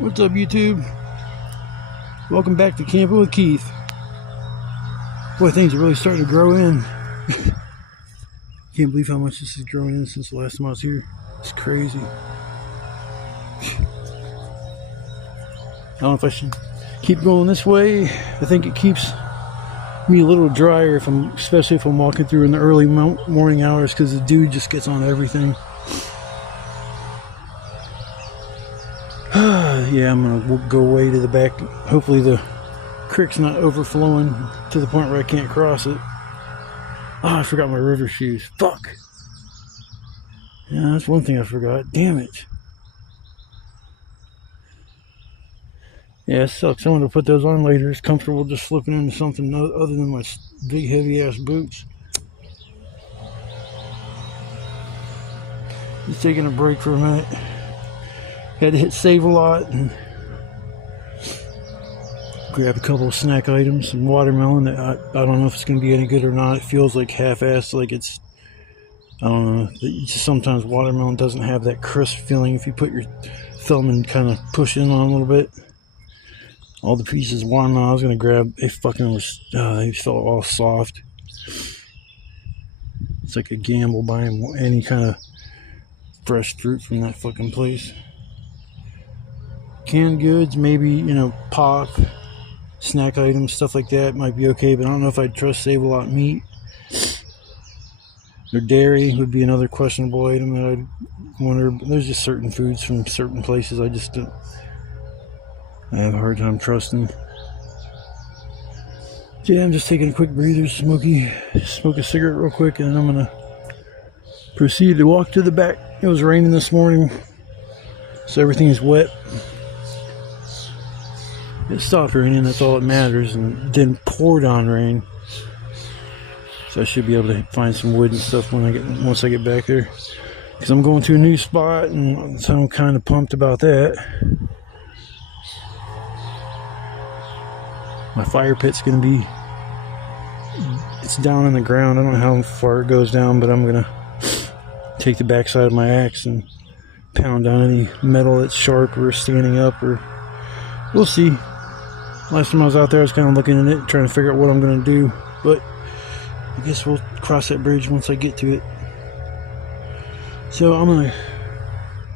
What's up, YouTube? Welcome back to Camping with Keith. Boy, things are really starting to grow in. Can't believe how much this is growing in since the last time I was here. It's crazy. I don't know if I should keep going this way. I think it keeps me a little drier, especially if I'm walking through in the early morning hours, because the dew just gets on everything. Yeah, I'm gonna go way to the back. Hopefully the creek's not overflowing to the point where I can't cross it. Oh, I forgot my river shoes. Fuck. Yeah, that's one thing I forgot. Damn it. Yeah, it sucks. I'm gonna put those on later. It's comfortable just slipping into something other than my big heavy ass boots. Just taking a break for a minute. Had to hit save a lot and grab a couple of snack items. Some watermelon that I don't know if it's going to be any good or not. It feels like half-assed, like it's, I don't know. Sometimes watermelon doesn't have that crisp feeling if you put your thumb and kind of push in on a little bit. All the pieces of watermelon I was going to grab, they felt all soft. It's like a gamble buying any kind of fresh fruit from that fucking place. Canned goods, maybe, pop, snack items, stuff like that might be okay, but I don't know if I'd trust Save-A-Lot meat. Or dairy would be another questionable item that I'd wonder. There's just certain foods from certain places I have a hard time trusting. Yeah, I'm just taking a quick breather, smoke a cigarette real quick, and then I'm gonna proceed to walk to the back. It was raining this morning, so everything is wet. It stopped raining, that's all that matters, and it didn't pour down rain. So I should be able to find some wood and stuff once I get back there. Because I'm going to a new spot, and so I'm kind of pumped about that. My fire pit's going to be, it's down in the ground. I don't know how far it goes down, but I'm going to take the backside of my axe and pound down any metal that's sharp or standing up, or we'll see. Last time I was out there, I was kind of looking at it, trying to figure out what I'm going to do. But I guess we'll cross that bridge once I get to it. So I'm going to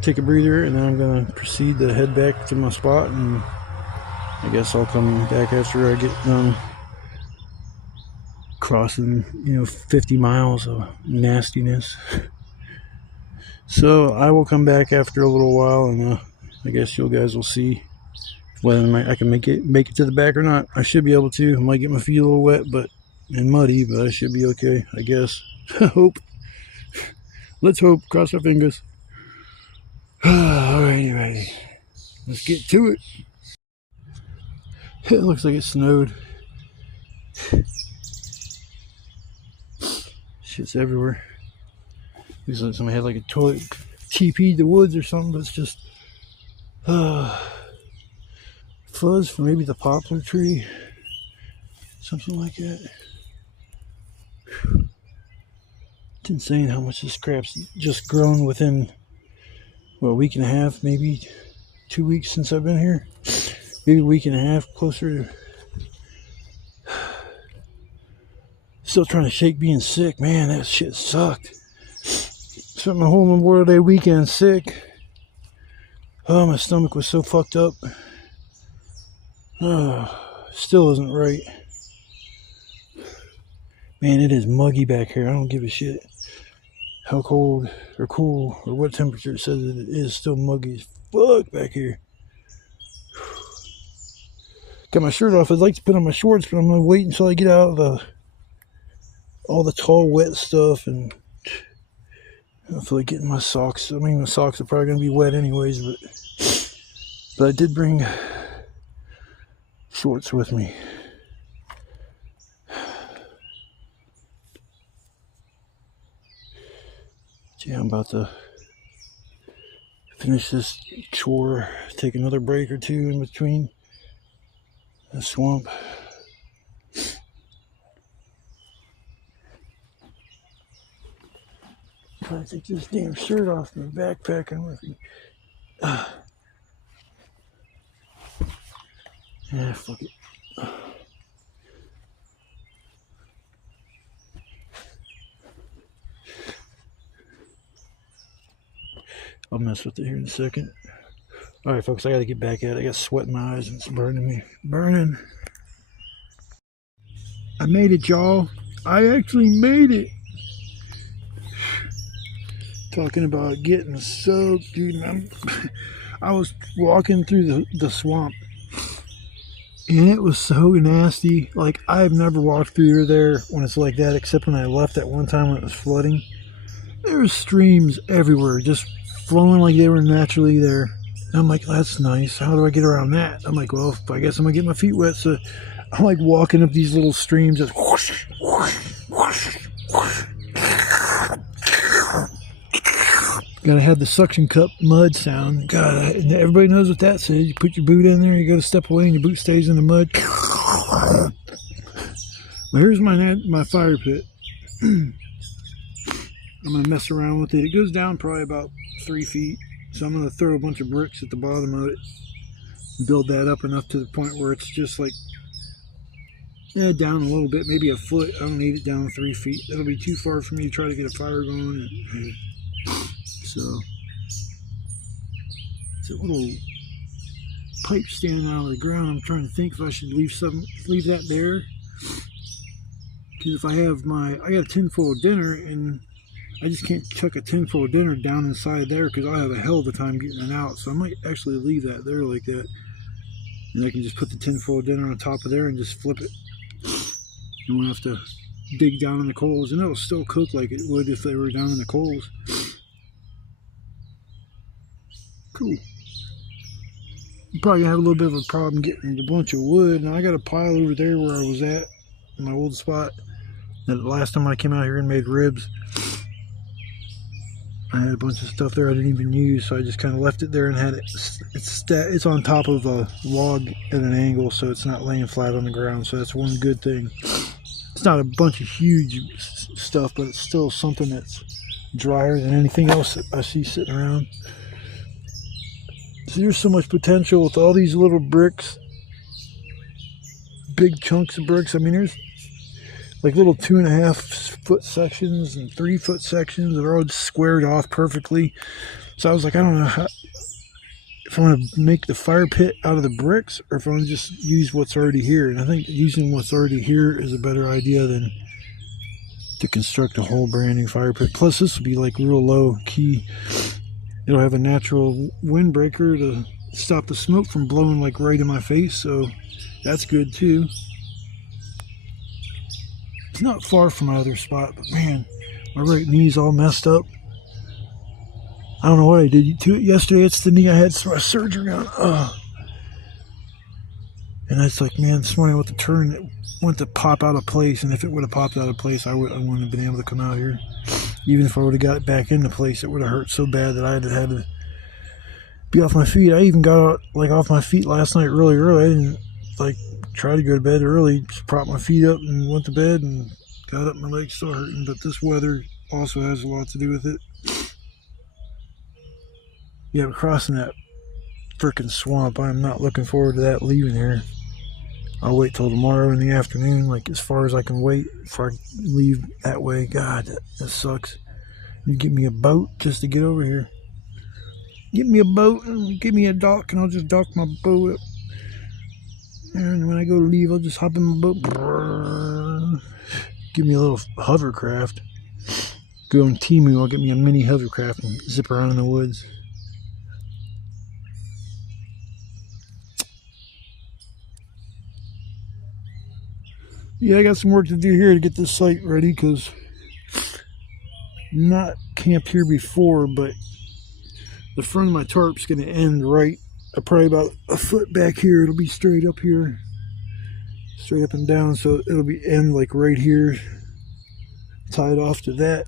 take a breather, and then I'm going to proceed to head back to my spot. And I guess I'll come back after I get done crossing, 50 miles of nastiness. So I will come back after a little while, and I guess you guys will see whether I can make it to the back or not. I should be able to. I might get my feet a little wet and muddy, but I should be okay, I guess. Hope. Let's hope. Cross our fingers. Alrighty. Let's get to it. It looks like it snowed. Shit's everywhere. Looks like somebody had like a toilet TP'd the woods or something, but it's just fuzz from maybe the poplar tree, something like that. It's insane how much this crap's just grown within a week and a half, maybe 2 weeks since I've been here. Maybe a week and a half, closer to. Still trying to shake being sick, man. That shit sucked. Spent my whole Memorial Day weekend sick. Oh, my stomach was so fucked up. Still isn't right. Man, it is muggy back here. I don't give a shit how cold or cool or what temperature it says it is. Still muggy as fuck back here. Got my shirt off. I'd like to put on my shorts, but I'm gonna wait until I get out of all the tall wet stuff, and I feel like getting my socks. I mean, my socks are probably gonna be wet anyways, but I did bring shorts with me. Yeah, I'm about to finish this chore, take another break or two in between the swamp. Trying to take this damn shirt off my backpack. I'm with me. Yeah, fuck it. I'll mess with it here in a second. Alright, folks, I gotta get back at it. I got sweat in my eyes and it's burning me. Burning. I made it, y'all. I actually made it. Talking about getting soaked, dude. I was walking through the swamp and it was so nasty. Like, I've never walked through there when it's like that, except when I left that one time when it was flooding. There's streams everywhere, just flowing like they were naturally there. And I'm like, that's nice. How do I get around that? I'm like, well, I guess I'm gonna get my feet wet. So I'm like walking up these little streams, just whoosh, whoosh, whoosh, whoosh. Gotta have the suction cup mud sound. God, everybody knows what that says. You put your boot in there, you go to step away, and your boot stays in the mud. Well, here's my fire pit. I'm gonna mess around with it. It goes down probably about 3 feet, so I'm gonna throw a bunch of bricks at the bottom of it, build that up enough to the point where it's just like, yeah, down a little bit, maybe a foot. I don't need it down 3 feet. It'll be too far for me to try to get a fire going. So it's a little pipe standing out of the ground. I'm trying to think if I should leave that there, because if I got a tin full of dinner, and I just can't chuck a tin full of dinner down inside there because I'll have a hell of a time getting it out. So I might actually leave that there like that, and I can just put the tin full of dinner on top of there and just flip it. You won't have to dig down in the coals, and it'll still cook like it would if they were down in the coals. Cool. You probably have a little bit of a problem getting a bunch of wood, and I got a pile over there where I was at in my old spot. That last time I came out here and made ribs, I had a bunch of stuff there I didn't even use, so I just kind of left it there and had it. It's on top of a log at an angle, so it's not laying flat on the ground. So that's one good thing. It's not a bunch of huge stuff, but it's still something that's drier than anything else that I see sitting around. So there's so much potential with all these little bricks, big chunks of bricks. I mean, there's like little 2.5 foot sections and 3 foot sections that are all just squared off perfectly. So I was like, I don't know if I want to make the fire pit out of the bricks or if I want to just use what's already here. And I think using what's already here is a better idea than to construct a whole brand new fire pit. Plus, this will be like real low key. It'll have a natural windbreaker to stop the smoke from blowing like right in my face, so that's good too. It's not far from my other spot, but man, my right knee's all messed up. I don't know what I did to it yesterday. It's the knee I had surgery on. And it's like, man, this morning I went to turn, it went to pop out of place, and if it would have popped out of place, I wouldn't have been able to come out here. Even if I would have got it back into place, it would have hurt so bad that I had to be off my feet. I even got off my feet last night really early. I didn't try to go to bed early, just propped my feet up and went to bed and got up. My legs still hurting, but this weather also has a lot to do with it. Yeah, but crossing that freaking swamp, I'm not looking forward to that leaving here. I'll wait till tomorrow in the afternoon, like as far as I can wait before I leave that way. God, that sucks. You get me a boat just to get over here. Get me a boat and give me a dock, and I'll just dock my boat up. And when I go to leave, I'll just hop in my boat. Give me a little hovercraft. Go on Temu, I'll get me a mini hovercraft and zip around in the woods. Yeah, I got some work to do here to get this site ready, because not camped here before, but the front of my tarp's going to end right probably about a foot back here. It'll be straight up here, straight up and down, so it'll be end like right here, tied off to that.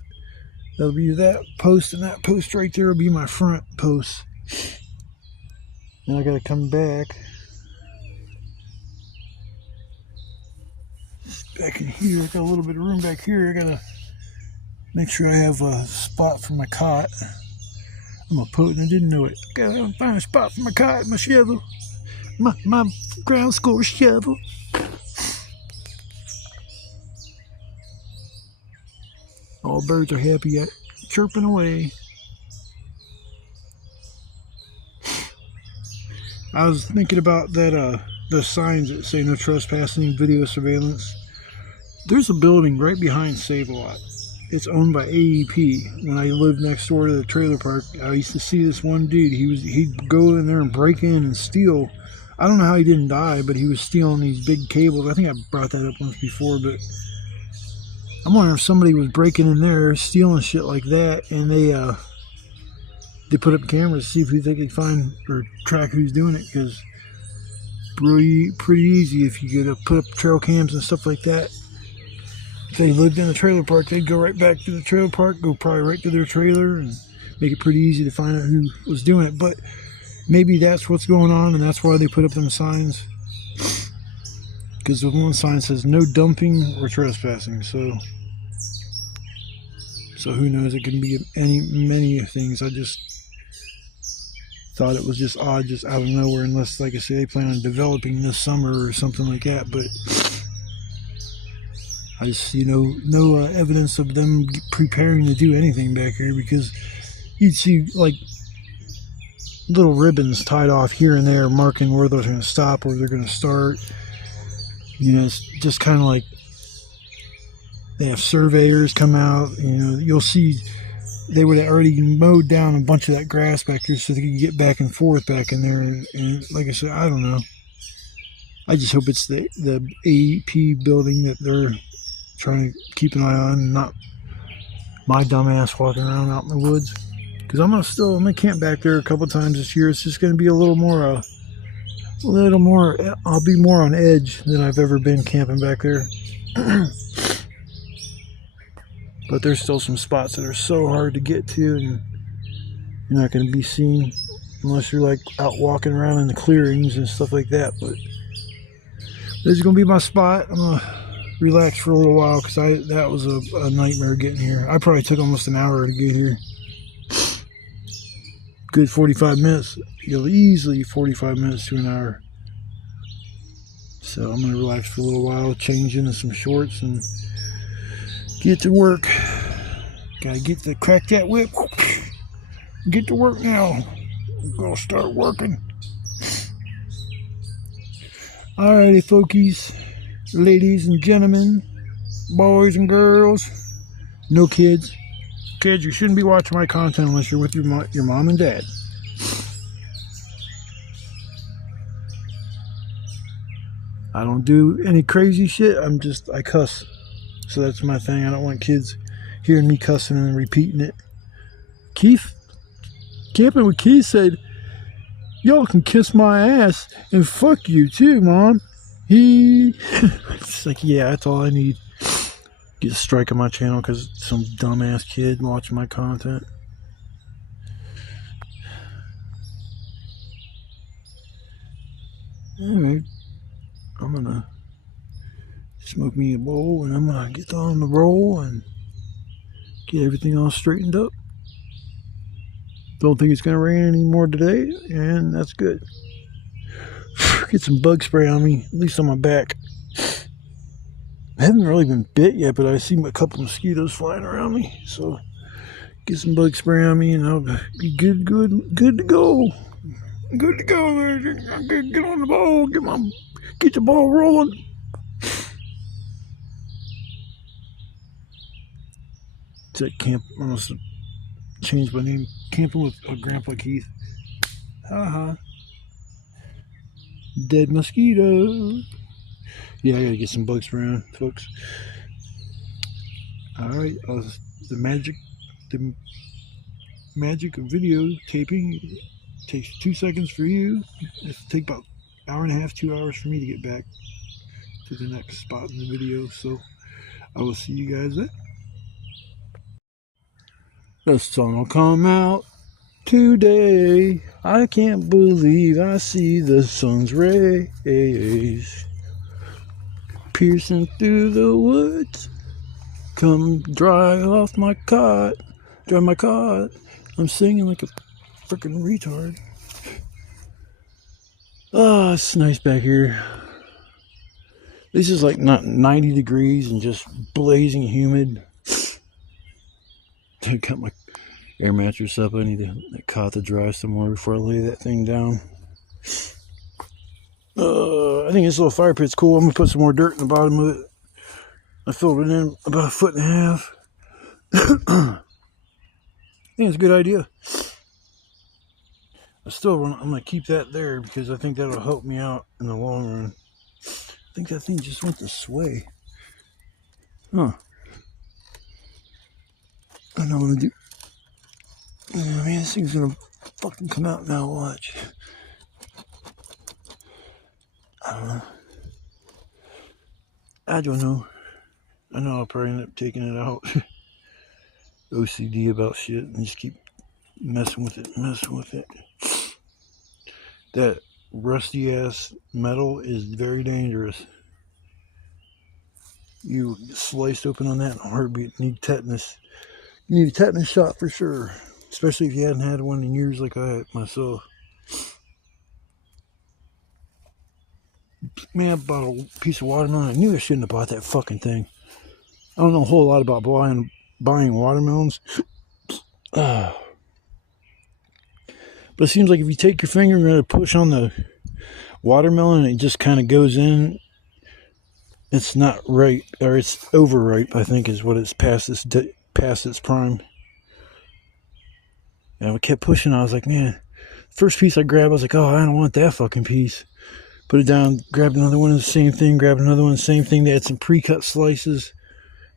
That'll be that post, and that post right there will be my front post. Then I got to come back in here. I got a little bit of room back here. I gotta make sure I have a spot for my cot. I'm gonna put it, and I didn't know it. Gotta find a spot for my cot, my shovel. my ground score shovel. All birds are happy at chirping away. I was thinking about that the signs that say no trespassing, video surveillance. There's a building right behind Save-A-Lot. It's owned by AEP. When I lived next door to the trailer park, I used to see this one dude. He'd go in there and break in and steal. I don't know how he didn't die, but he was stealing these big cables. I think I brought that up once before, but I'm wondering if somebody was breaking in there, stealing shit like that, and they put up cameras to see if they could find or track who's doing it, because pretty easy if you could put up trail cams and stuff like that. If they lived in a trailer park, they'd go right back to the trailer park, go probably right to their trailer, and make it pretty easy to find out who was doing it. But maybe that's what's going on, and that's why they put up them signs. Because the one sign says no dumping or trespassing, so who knows? It can be many things. I just thought it was just odd, just out of nowhere, unless, like I say, they plan on developing this summer or something like that. But I just see no evidence of them preparing to do anything back here, because you'd see like little ribbons tied off here and there marking where they're going to stop or they're going to start. You know, it's just kind of like they have surveyors come out. You know, you'll see they would have already mowed down a bunch of that grass back here so they could get back and forth back in there. And like I said, I don't know. I just hope it's the AEP building that they're trying to keep an eye on, and not my dumb ass walking around out in the woods. Because I'm gonna camp back there a couple times this year. It's just gonna be a little more. I'll be more on edge than I've ever been camping back there. But there's still some spots that are so hard to get to, and you're not gonna be seen unless you're like out walking around in the clearings and stuff like that. But this is gonna be my spot. I'm gonna relax for a little while, because that was a nightmare getting here. I probably took almost an hour to get here. Good 45 minutes. You'll easily 45 minutes to an hour. So I'm gonna relax for a little while, change into some shorts, and get to work. Gotta crack that whip. Get to work now. I'm gonna start working. Alrighty, folkies, ladies and gentlemen, boys and girls, no kids. Kids, you shouldn't be watching my content unless you're with your mom and dad. I don't do any crazy shit. I cuss. So that's my thing. I don't want kids hearing me cussing and repeating it. Keith, camping with Keith, said, y'all can kiss my ass and fuck you too, Mom. It's like, yeah, that's all I need. Get a strike on my channel because some dumbass kid watching my content. Alright, I'm gonna smoke me a bowl, and I'm gonna get on the roll and get everything all straightened up. Don't think it's gonna rain anymore today, and that's good. Get some bug spray on me, at least on my back. I haven't really been bit yet, but I see a couple mosquitoes flying around me. So get some bug spray on me, and I'll be good to go. Good to go. Get on the ball. Get the ball rolling. It's at camp. I must have changed my name. Camping with Grandpa Keith. Haha. Dead mosquito. Yeah, I gotta get some bug spray on, folks. Alright, the magic of video taping takes 2 seconds for you. It'll take about an hour and a half, 2 hours for me to get back to the next spot in the video. So I will see you guys then. The sun will come out today. I can't believe I see the sun's rays piercing through the woods. Come dry my cot. I'm singing like a freaking retard. Ah. Oh, it's nice back here. This is like not 90 degrees and just blazing humid. I got my air mattress up. I need that cot to dry somewhere before I lay that thing down. I think this little fire pit's cool. I'm gonna put some more dirt in the bottom of it. I filled it in about 1.5 feet. I think it's a good idea. I'm gonna keep that there because I think that'll help me out in the long run. I think that thing just went to sway. Huh. I don't know what I'm gonna do. Oh, man, this thing's gonna fucking come out now. Watch. I don't know. I know I'll probably end up taking it out. OCD about shit and just keep messing with it. That rusty ass metal is very dangerous. You sliced open on that in a heartbeat. You need tetanus. You need a tetanus shot for sure. Especially if you hadn't had one in years like I had myself. Man, I bought a piece of watermelon. I knew I shouldn't have bought that fucking thing. I don't know a whole lot about buying watermelons. But it seems like if you take your finger and really push on the watermelon, it just kind of goes in. It's not ripe, or it's overripe, I think is what it's past its prime. And I kept pushing. I was like, man, first piece I grabbed, I was like, oh, I don't want that fucking piece. Put it down, grabbed another one of the same thing, grabbed another one of the same thing. They had some pre-cut slices.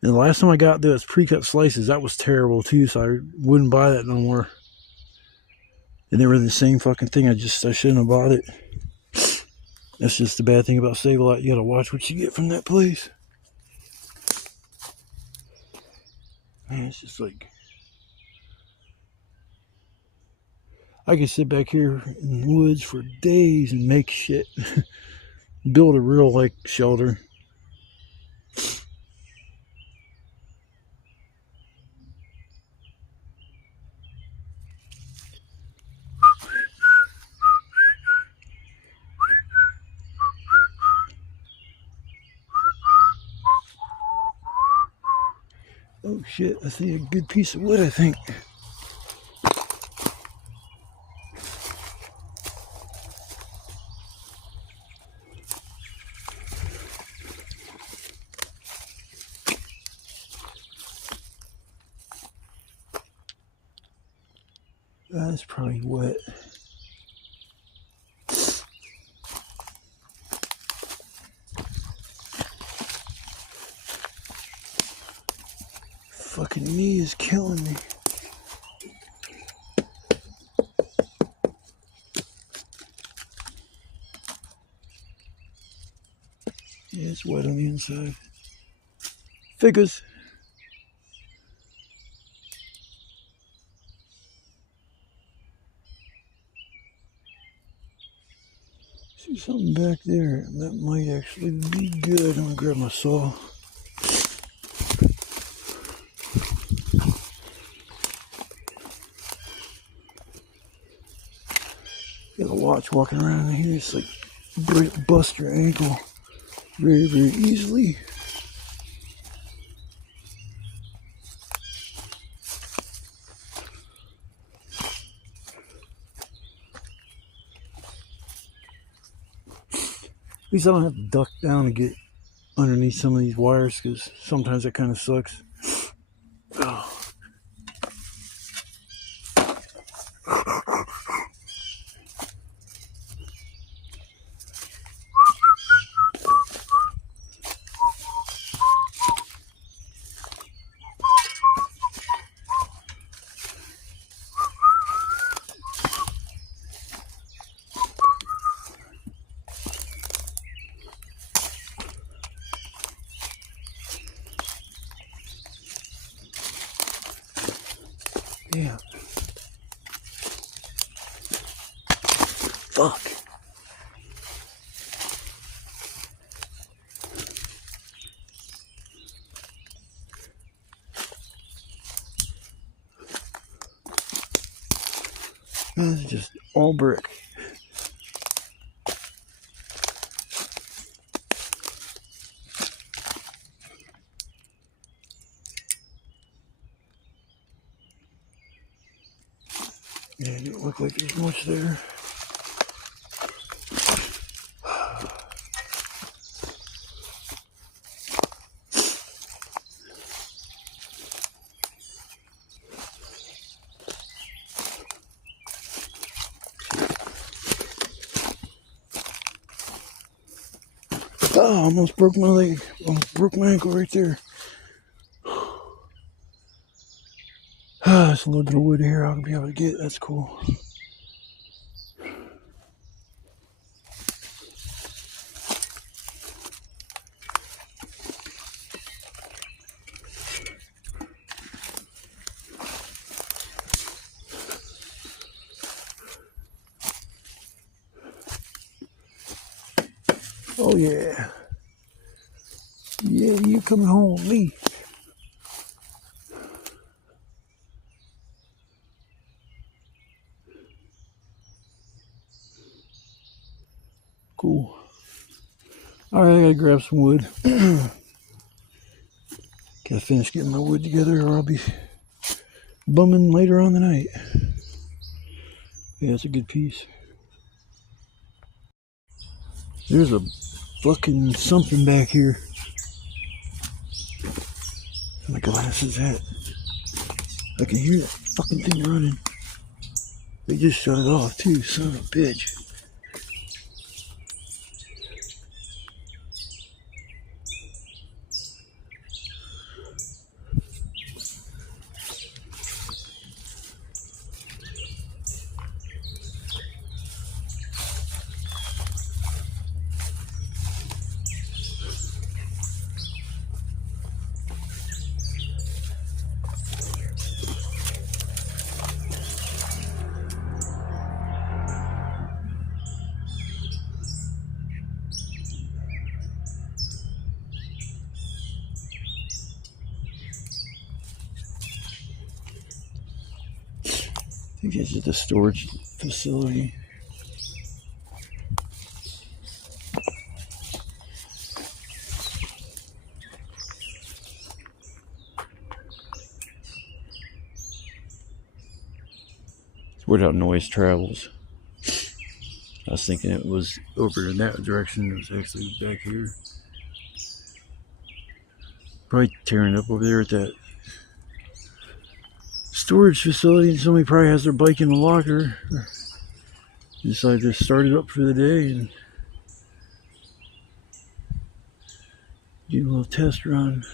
And the last time I got those pre-cut slices, that was terrible too, so I wouldn't buy that no more. And they were the same fucking thing. I shouldn't have bought it. That's just the bad thing about Save-A-Lot. You gotta watch what you get from that place. Man, it's just like, I could sit back here in the woods for days and make shit. Build a real, like, shelter. Oh shit, I see a good piece of wood, I think. That's probably wet. Fucking knee is killing me. Yeah, it's wet on the inside. Figures. See something back there. That might actually be good. I'm gonna grab my saw. Gotta watch walking around in here. It's like bust your ankle very, very easily. At least I don't have to duck down to get underneath some of these wires, because sometimes that kind of sucks. Oh. Yeah. Fuck. This is just all brick. Yeah, it don't look like there's much there. Oh, almost broke my leg. Almost broke my ankle right there. There's a little bit of wood here I'll be able to get. That's cool. Oh yeah. Yeah, you coming home with me. Cool. Alright, I gotta grab some wood. Gotta finish getting my wood together or I'll be bumming later on the night. Yeah, it's a good piece. There's a fucking something back here. Where my glasses at? I can hear that fucking thing running. They just shut it off too, son of a bitch. I think this is the storage facility. It's weird how noise travels. I was thinking it was over in that direction. It was actually back here. Probably tearing up over there at that storage facility, and somebody probably has their bike in the locker. Decided to start it up for the day and do a little test run.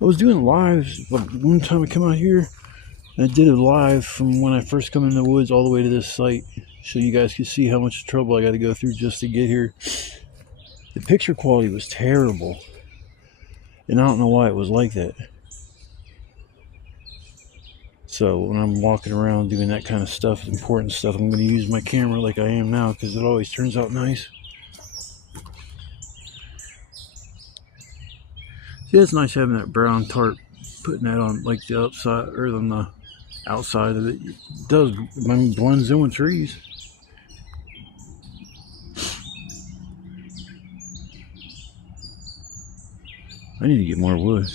I was doing lives one time I come out here. I did it live from when I first come in the woods all the way to this site, so you guys could see how much trouble I got to go through just to get here. The picture quality was terrible, and I don't know why it was like that. So when I'm walking around doing that kind of stuff, important stuff, I'm going to use my camera like I am now because it always turns out nice. See, it's nice having that brown tarp, putting that on like the upside or on the outside of it. It does, I mean, blends in with trees. I need to get more wood.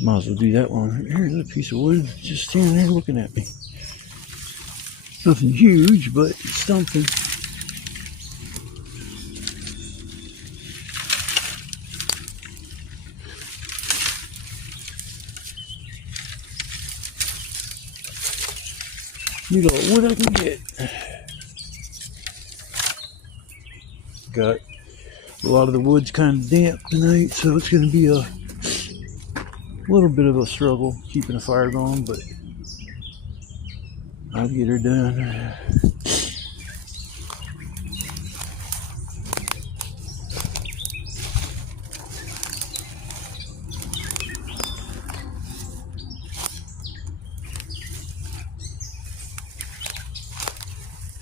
Might as well do that one. Here's a piece of wood just standing there looking at me. Nothing huge, but it's something. Need all the wood I can get. Got a lot of the wood's kind of damp tonight, so it's going to be a little bit of a struggle keeping the fire going, but I'll get her done.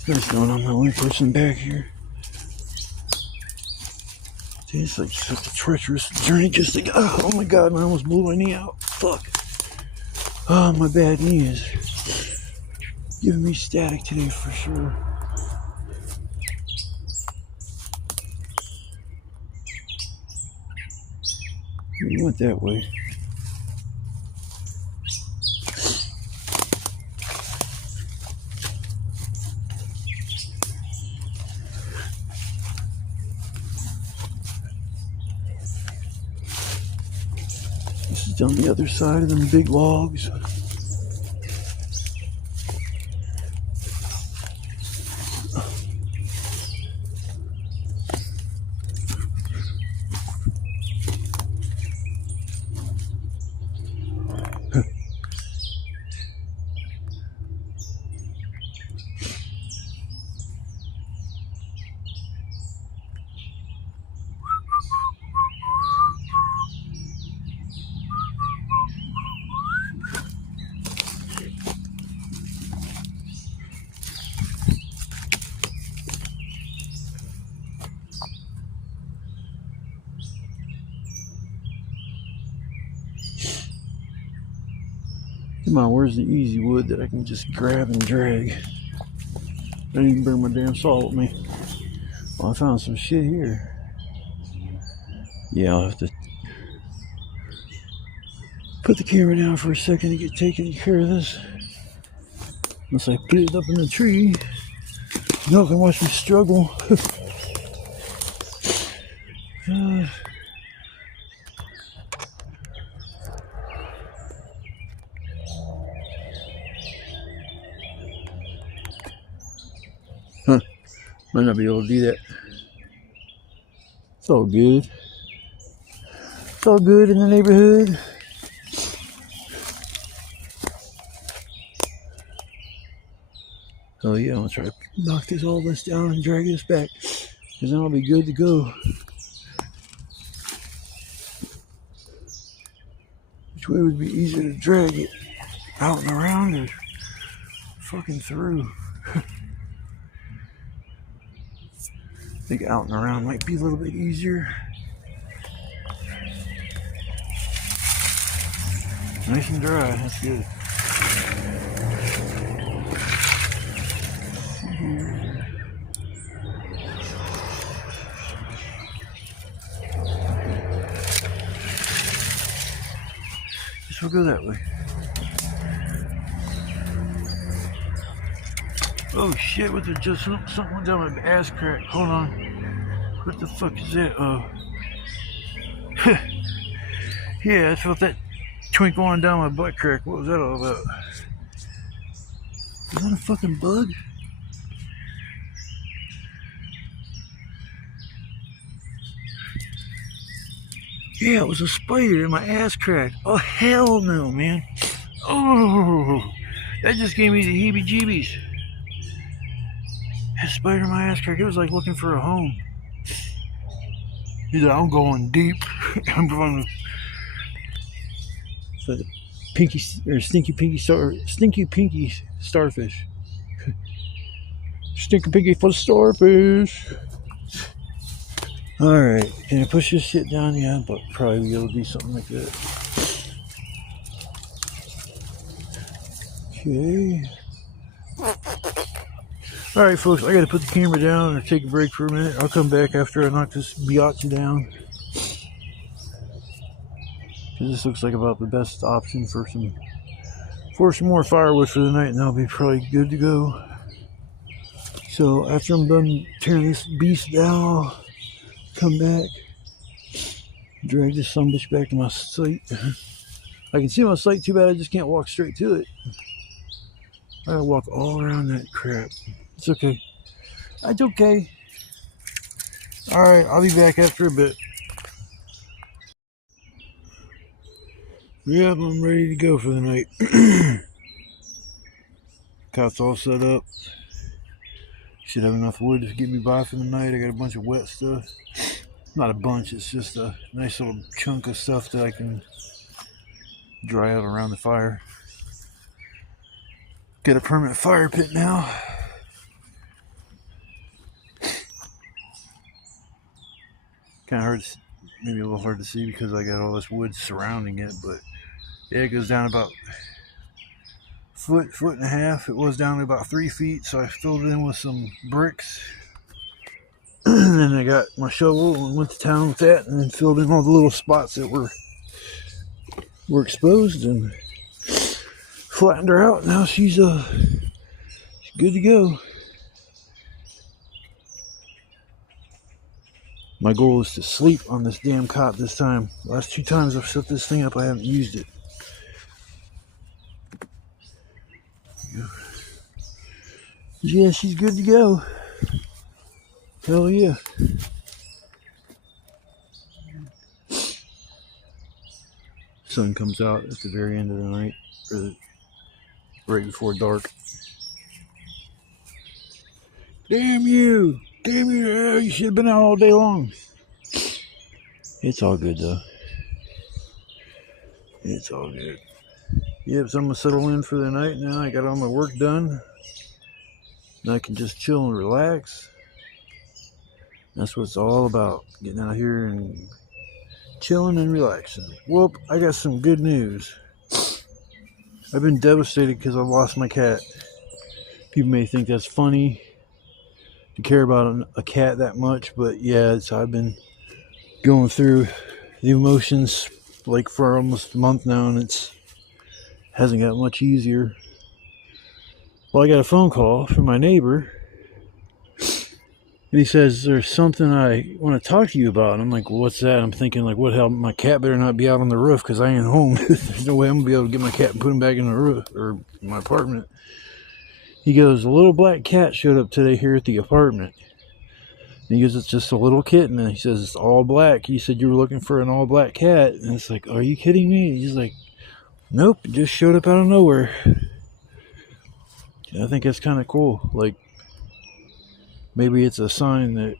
It's nice knowing I'm the only person back here. It's like such a treacherous journey just to get. Oh my god, I almost blew my knee out. Fuck. Oh, my bad knee is giving me static today for sure. We went that way. This is on the other side of them big logs. Come on, where's the easy wood that I can just grab and drag? I didn't even bring my damn saw with me. Well, I found some shit here. Yeah, I'll have to put the camera down for a second to get taken care of this. Unless I put it up in the tree. Y'all can watch me struggle. Might not be able to do that. It's all good. It's all good in the neighborhood. Oh yeah, I'm gonna try to knock all this down and drag this back, because then I'll be good to go. Which way would be easier to drag it? Out and around or fucking through? I think out and around might be a little bit easier. Nice and dry, that's good. Guess we'll go that way. Oh shit, what the just something went down my ass crack. Hold on. What the fuck is that? Yeah, I felt that twinkle on down my butt crack. What was that all about? Is that a fucking bug? Yeah, it was a spider in my ass crack. Oh hell no, man. Oh, that just gave me the heebie-jeebies. That spider in my ass crack, it was like looking for a home. He's like, I'm going deep. I'm going to... So the pinky or stinky pinky starfish. Stinky pinky for the starfish. All right, can I push this shit down? Yeah, but probably be able to do something like that. Okay. All right, folks, I got to put the camera down or take a break for a minute. I'll come back after I knock this biatch down. This looks like about the best option for some more firewood for the night, and I'll be probably good to go. So after I'm done tearing this beast down, I'll come back, drag this sumbitch back to my site. I can see my site, too bad I just can't walk straight to it. I gotta walk all around that crap. It's okay. It's okay. Alright, I'll be back after a bit. Yep, I'm ready to go for the night. Cot's all set up. Should have enough wood to get me by for the night. I got a bunch of wet stuff. Not a bunch, it's just a nice little chunk of stuff that I can dry out around the fire. Got a permanent fire pit now. kind of hard, maybe a little hard to see because I got all this wood surrounding it. But yeah, it goes down about foot and a half. It was down to about 3 feet, so I filled it in with some bricks. And then I got my shovel and went to town with that, and then filled in all the little spots that were exposed and flattened her out. Now she's good to go. My goal is to sleep on this damn cot this time. Last 2 times I've set this thing up, I haven't used it. Yeah, she's good to go. Hell yeah. Sun comes out at the very end of the night, or right before dark. Damn you! Damn you! You should have been out all day long. It's all good though. It's all good. Yep, so I'm gonna settle in for the night now. I got all my work done. Now I can just chill and relax. That's what it's all about. Getting out here and chilling and relaxing. Whoop, I got some good news. I've been devastated because I lost my cat. People may think that's funny to care about a cat that much, but yeah, I've been going through the emotions like for almost a month now, and it hasn't got much easier. Well, I got a phone call from my neighbor, and he says, there's something I want to talk to you about. And I'm like, well, what's that? I'm thinking, like, what hell? My cat better not be out on the roof because I ain't home. There's no way I'm going to be able to get my cat and put him back in the roof or my apartment. He goes, a little black cat showed up today here at the apartment. And he goes, it's just a little kitten. And he says, it's all black. He said, you were looking for an all black cat. And it's like, are you kidding me? And he's like, nope, it just showed up out of nowhere. I think that's kind of cool. Like, maybe it's a sign that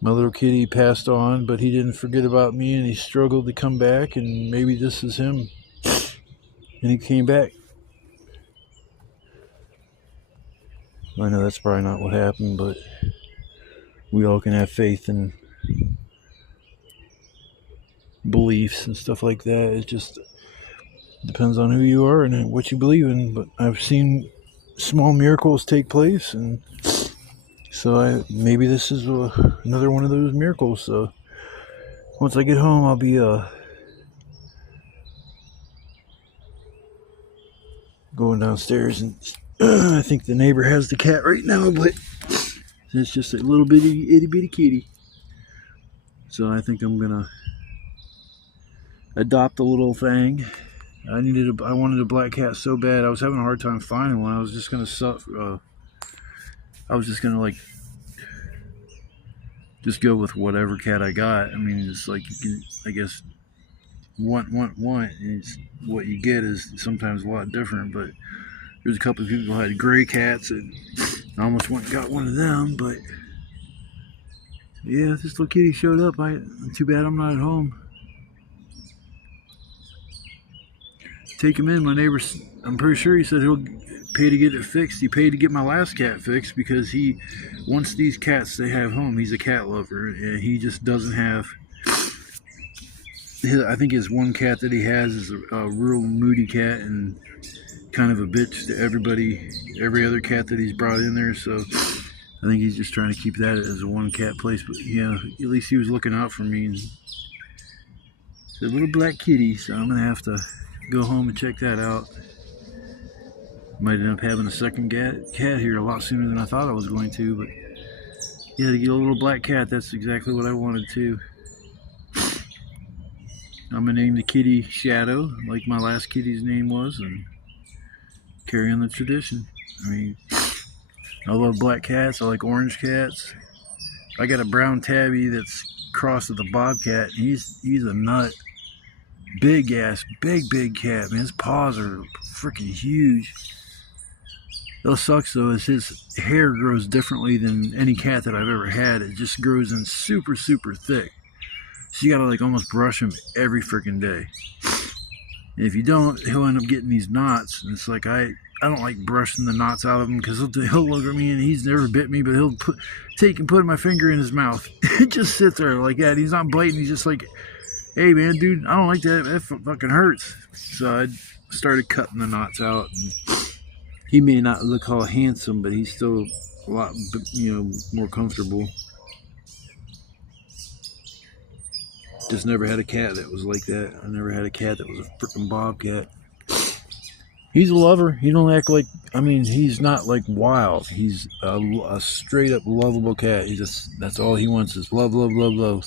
my little kitty passed on, but he didn't forget about me and he struggled to come back, and maybe this is him. And he came back. I know that's probably not what happened, but we all can have faith and beliefs and stuff like that. It just depends on who you are and what you believe in. But I've seen small miracles take place, and so maybe this is another one of those miracles. So once I get home, I'll be going downstairs, and I think the neighbor has the cat right now, but it's just a little bitty itty bitty kitty. So I think I'm gonna adopt a little thing. I wanted a black cat so bad. I was having a hard time finding one. I was just gonna like just go with whatever cat I got. I mean, it's like you can, I guess, want. And it's, what you get is sometimes a lot different. But there's a couple of people who had gray cats, and I almost went and got one of them. But yeah, this little kitty showed up. Too bad I'm not at home. Take him in. My neighbor, I'm pretty sure he said he'll pay to get it fixed. He paid to get my last cat fixed because he wants these cats to have home. He's a cat lover, and he just doesn't have. I think his one cat that he has is a real moody cat and kind of a bitch to every other cat that he's brought in there. So I think he's just trying to keep that as a one cat place. But yeah, at least he was looking out for me. And it's a little black kitty, so I'm gonna have to go home and check that out. Might end up having a second cat here a lot sooner than I thought I was going to, but yeah, to get a little black cat, that's exactly what I wanted too. I'm gonna name the kitty Shadow, like my last kitty's name was, and carry on the tradition. I mean, I love black cats. I like orange cats. I got a brown tabby that's crossed with a bobcat. He's a nut. Big cat, man. His paws are freaking huge. What sucks though is his hair grows differently than any cat that I've ever had. It just grows in super thick. So you gotta like almost brush him every freaking day. And if you don't, he'll end up getting these knots. And it's like I don't like brushing the knots out of him because he'll look at me and he's never bit me, but he'll take and put my finger in his mouth. It just sits there like that. He's not biting. He's just like, hey man, dude, I don't like that. That fucking hurts. So I started cutting the knots out. And he may not look all handsome, but he's still a lot, more comfortable. Just never had a cat that was like that. I never had a cat that was a freaking bobcat. He's a lover. He don't act like, he's not like wild. He's a straight up lovable cat. That's all he wants is love, love, love, love.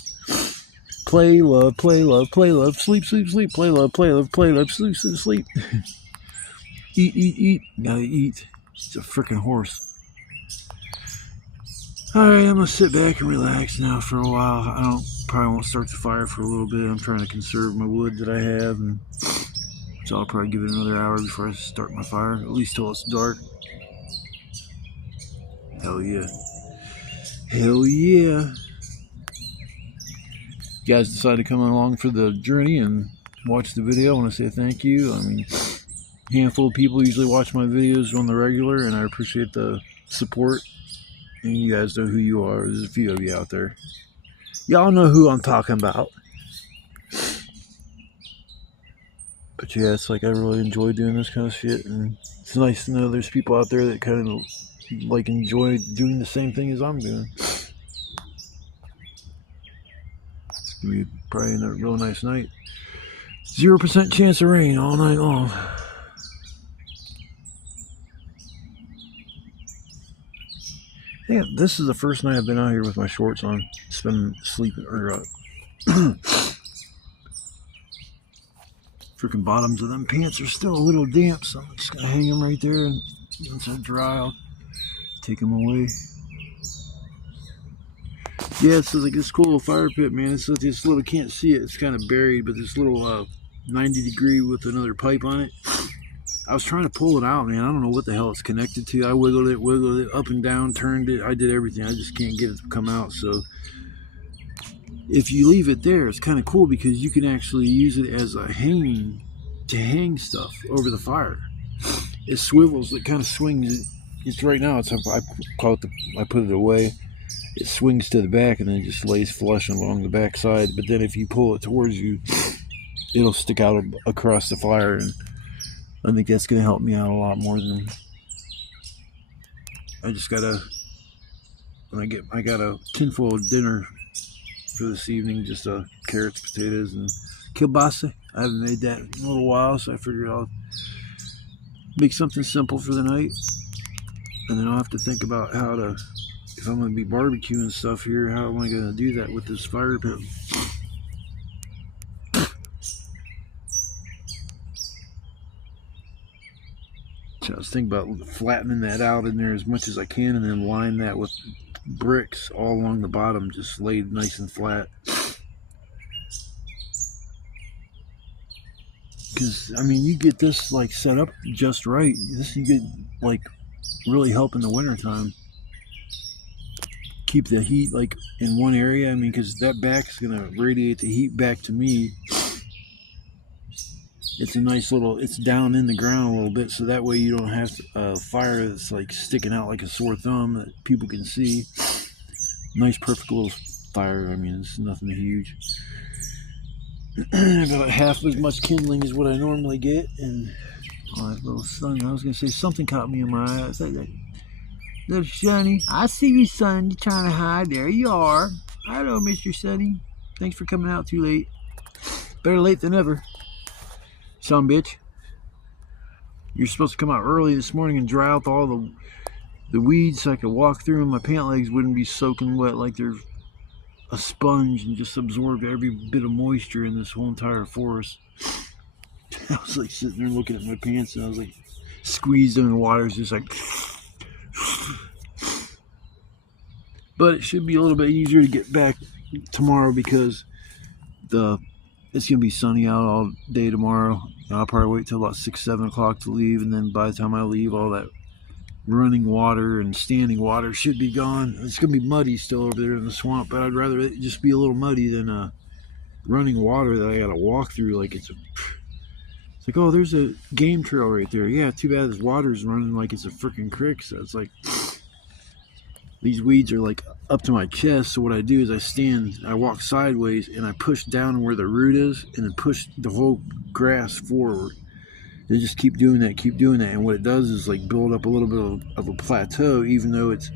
Play, love, play, love, play, love, sleep, sleep, sleep, play, love, play, love, sleep, sleep, sleep. Eat, eat, eat. Gotta eat. He's a freaking horse. Alright, I'm gonna sit back and relax now for a while. Probably won't start the fire for a little bit. I'm trying to conserve my wood that I have, and so I'll probably give it another hour before I start my fire, at least till it's dark. Hell yeah. Hell yeah. You guys decided to come along for the journey and watch the video. I want to say thank you. A handful of people usually watch my videos on the regular, and I appreciate the support. And you guys know who you are. There's a few of you out there. Y'all know who I'm talking about. But yeah, it's like I really enjoy doing this kind of shit, and it's nice to know there's people out there that kind of like enjoy doing the same thing as I'm doing. It's gonna be probably a real nice night. 0% chance of rain all night long. I think this is the first night I've been out here with my shorts on. It's been sleeping or freaking bottoms of them pants are still a little damp, so I'm just gonna hang them right there, and once they're dry, I'll take them away. Yeah, it's like this cool little fire pit, man. It's like this little, can't see it, it's kind of buried, but this little 90 degree with another pipe on it. I was trying to pull it out, man. I don't know what the hell it's connected to. I wiggled it up and down, turned it. I did everything. I just can't get it to come out. So if you leave it there, it's kind of cool because you can actually use it as a hang stuff over the fire. It swivels. It kind of swings. It's right now. I put it away. It swings to the back and then it just lays flush along the back side. But then if you pull it towards you, it'll stick out across the fire, and I think that's going to help me out a lot more than I got a tinfoil of dinner for this evening, just carrots, potatoes, and kielbasa. I haven't made that in a little while, so I figured I'll make something simple for the night, and then I'll have to think about if I'm going to be barbecuing stuff here, how am I going to do that with this fire pit? So I was thinking about flattening that out in there as much as I can, and then line that with bricks all along the bottom, just laid nice and flat. Because you get this like set up just right. You get like really help in the wintertime. Keep the heat like in one area. Because that back is gonna radiate the heat back to me. It's a nice little, it's down in the ground a little bit, so that way you don't have a fire that's like sticking out like a sore thumb that people can see. Nice, perfect little fire. It's nothing huge. About half as much kindling as what I normally get, and that little sun. I was gonna say something caught me in my eye. I said that. Little Sonny, I see you, son. You're trying to hide. There you are. Hello, Mr. Sonny. Thanks for coming out too late. Better late than never. Son bitch. You're supposed to come out early this morning and dry out all the weeds so I could walk through and my pant legs wouldn't be soaking wet like they're a sponge and just absorb every bit of moisture in this whole entire forest. I was like sitting there looking at my pants and I was like squeezed in the water, just like. But it should be a little bit easier to get back tomorrow because it's gonna be sunny out all day tomorrow. I'll probably wait till about 6-7 o'clock to leave, and then by the time I leave, all that running water and standing water should be gone. It's gonna be muddy still over there in the swamp, but I'd rather it just be a little muddy than running water that I gotta walk through like it's It's like, oh, there's a game trail right there. Yeah, too bad this water's running like it's a freaking creek. So it's like, these weeds are like up to my chest. So what I do is I walk sideways and I push down where the root is and then push the whole grass forward. They just keep doing that. And what it does is like build up a little bit of a plateau, even though it's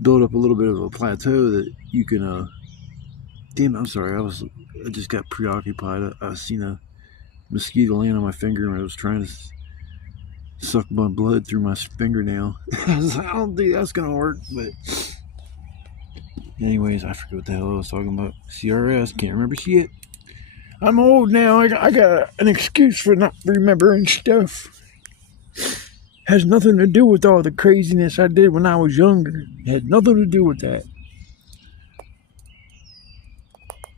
built up a little bit of a plateau that you can, damn, I'm sorry. I just got preoccupied. I seen a mosquito land on my finger and I was trying to suck my blood through my fingernail. I was like, I don't think that's gonna work, but anyways, I forget what the hell I was talking about. CRS, can't remember shit. I'm old now. I got an excuse for not remembering stuff. Has nothing to do with all the craziness I did when I was younger. It had nothing to do with that.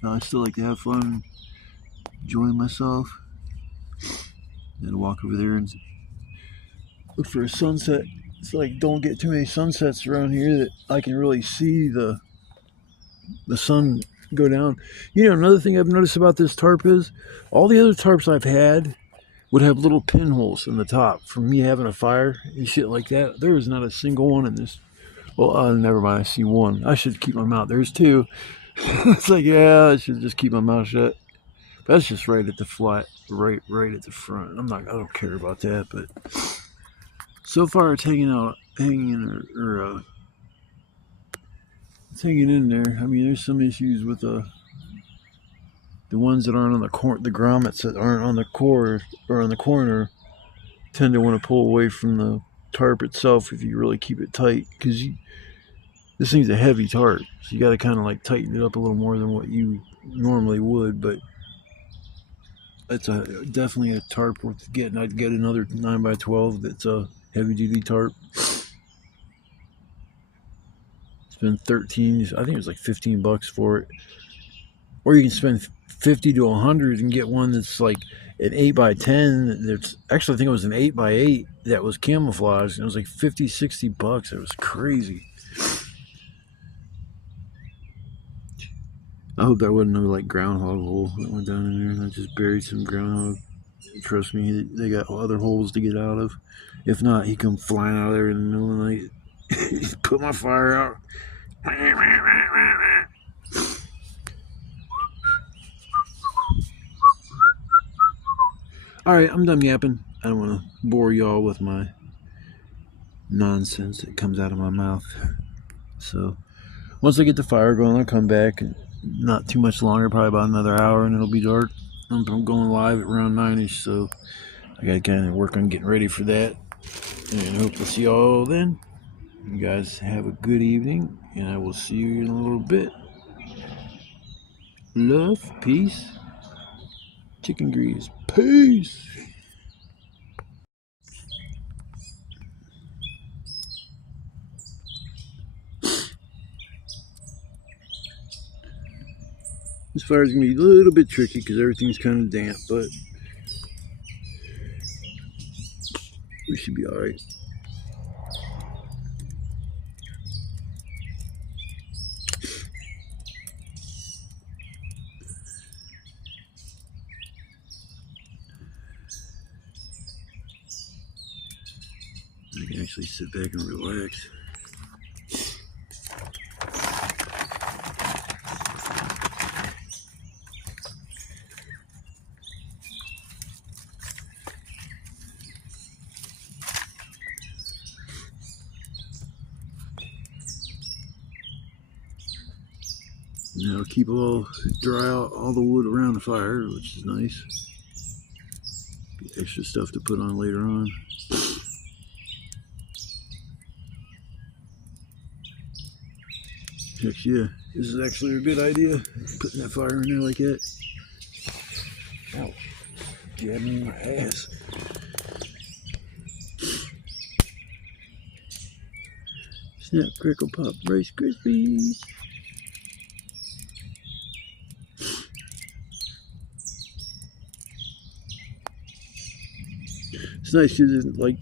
No, I still like to have fun, enjoy myself. Then walk over there and look for a sunset. It's like, don't get too many sunsets around here that I can really see the sun go down. You know, another thing I've noticed about this tarp is all the other tarps I've had would have little pinholes in the top from me having a fire and shit like that. There was not a single one in this. Well, never mind. I see one. I should keep my mouth. There's two. It's like, yeah, I should just keep my mouth shut. That's just right at the flat, right at the front. I don't care about that, but so far it's hanging in there. I mean, there's some issues with the ones that aren't on the the grommets that aren't on the core or on the corner tend to want to pull away from the tarp itself if you really keep it tight, because this thing's a heavy tarp, so you got to kind of like tighten it up a little more than what you normally would. But it's definitely a tarp worth getting. I'd get another 9x12 that's a heavy duty tarp. Spend 13, I think it was like $15 for it, or you can spend 50 to 100 and get one that's like an 8x10. That's actually, I think it was an 8x8 that was camouflaged, and it was like $50-$60. It was crazy. I hope that wasn't no like groundhog hole that went down in there and I just buried some groundhog. Trust me, they got other holes to get out of. If not, he come flying out of there in the middle of the night. Put my fire out. Alright, I'm done yapping. I don't want to bore y'all with my nonsense that comes out of my mouth. So, once I get the fire going, I'll come back. And not too much longer, probably about another hour, and it'll be dark. I'm going live at around 9ish, so I gotta kind of work on getting ready for that. And I hope to see y'all then. You guys have a good evening, and I will see you in a little bit. Love, peace, chicken grease. Peace. This fire's gonna be a little bit tricky because everything's kind of damp, but we should be all right. I can actually sit back and relax. Now keep dry out all the wood around the fire, which is nice. Get extra stuff to put on later on. Heck yeah, this is actually a good idea, putting that fire in there like that. Ouch, jabbing me in my ass. Snap, crackle, pop, Rice Krispies. It's nice because, like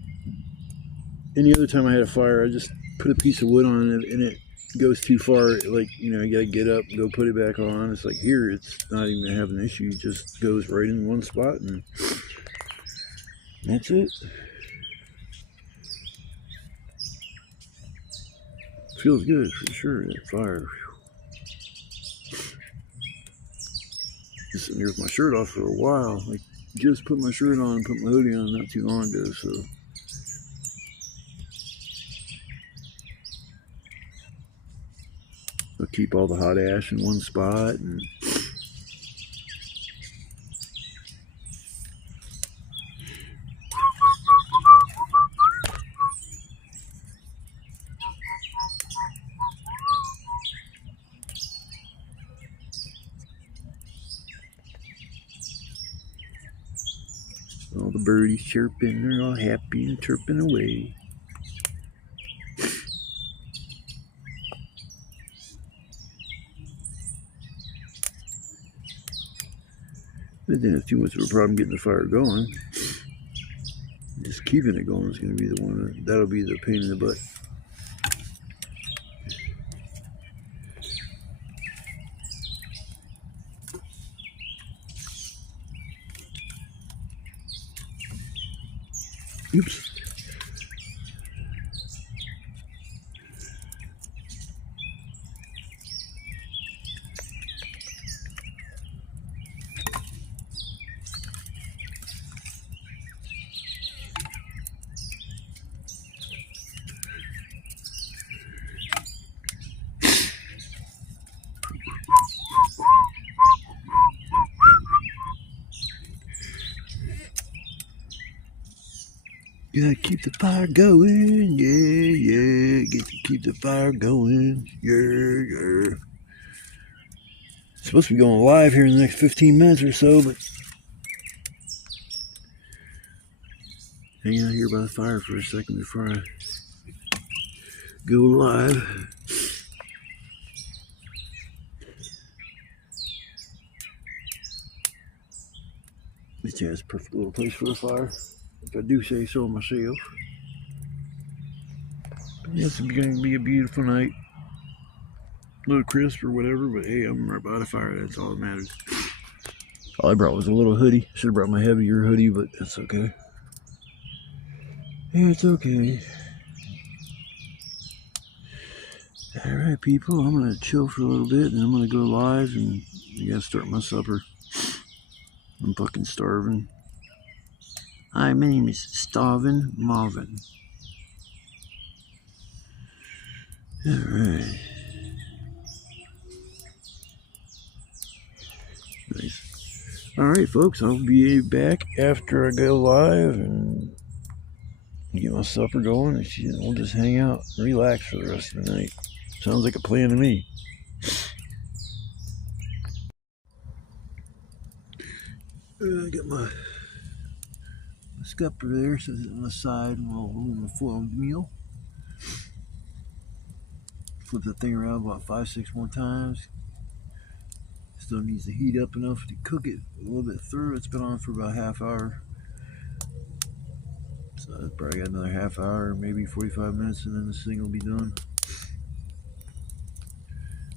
any other time I had a fire, I just put a piece of wood on it and it goes too far. Like, you know, you gotta get up, go put it back on. It's like here, it's not even gonna have an issue. It just goes right in one spot and That's it. Feels good for sure, that fire. Just sitting here with my shirt off for a while. I just put my shirt on and put my hoodie on not too long ago, so. I'll keep all the hot ash in one spot and all the birdies chirping, they're all happy and chirping away. I didn't have too much of a problem getting the fire going. Just keeping it going is going to be the one that'll be the pain in the butt. Oops. Gotta keep the fire going, yeah. Get to keep the fire going, yeah. It's supposed to be going live here in the next 15 minutes or so, but hang out here by the fire for a second before I go live. This is a perfect little place for the fire, if I do say so myself. It's going to be a beautiful night. A little crisp or whatever, but hey, I'm right by the fire. That's all that matters. All I brought was a little hoodie. Should have brought my heavier hoodie, but that's okay. Yeah, it's okay. Alright, people, I'm going to chill for a little bit, and I'm going to go live, and I got to start my supper. I'm fucking starving. Hi, my name is Starvin Marvin. Alright. Nice. Alright, folks, I'll be back after I go live and get my supper going, and we'll just hang out and relax for the rest of the night. Sounds like a plan to me. I got my scupper there, so it's on the side, and we'll foil meal. Flip that thing around about 5-6 more times. Still needs to heat up enough to cook it a little bit through. It's been on for about half hour. So I've probably got another half hour, maybe 45 minutes, and then this thing will be done.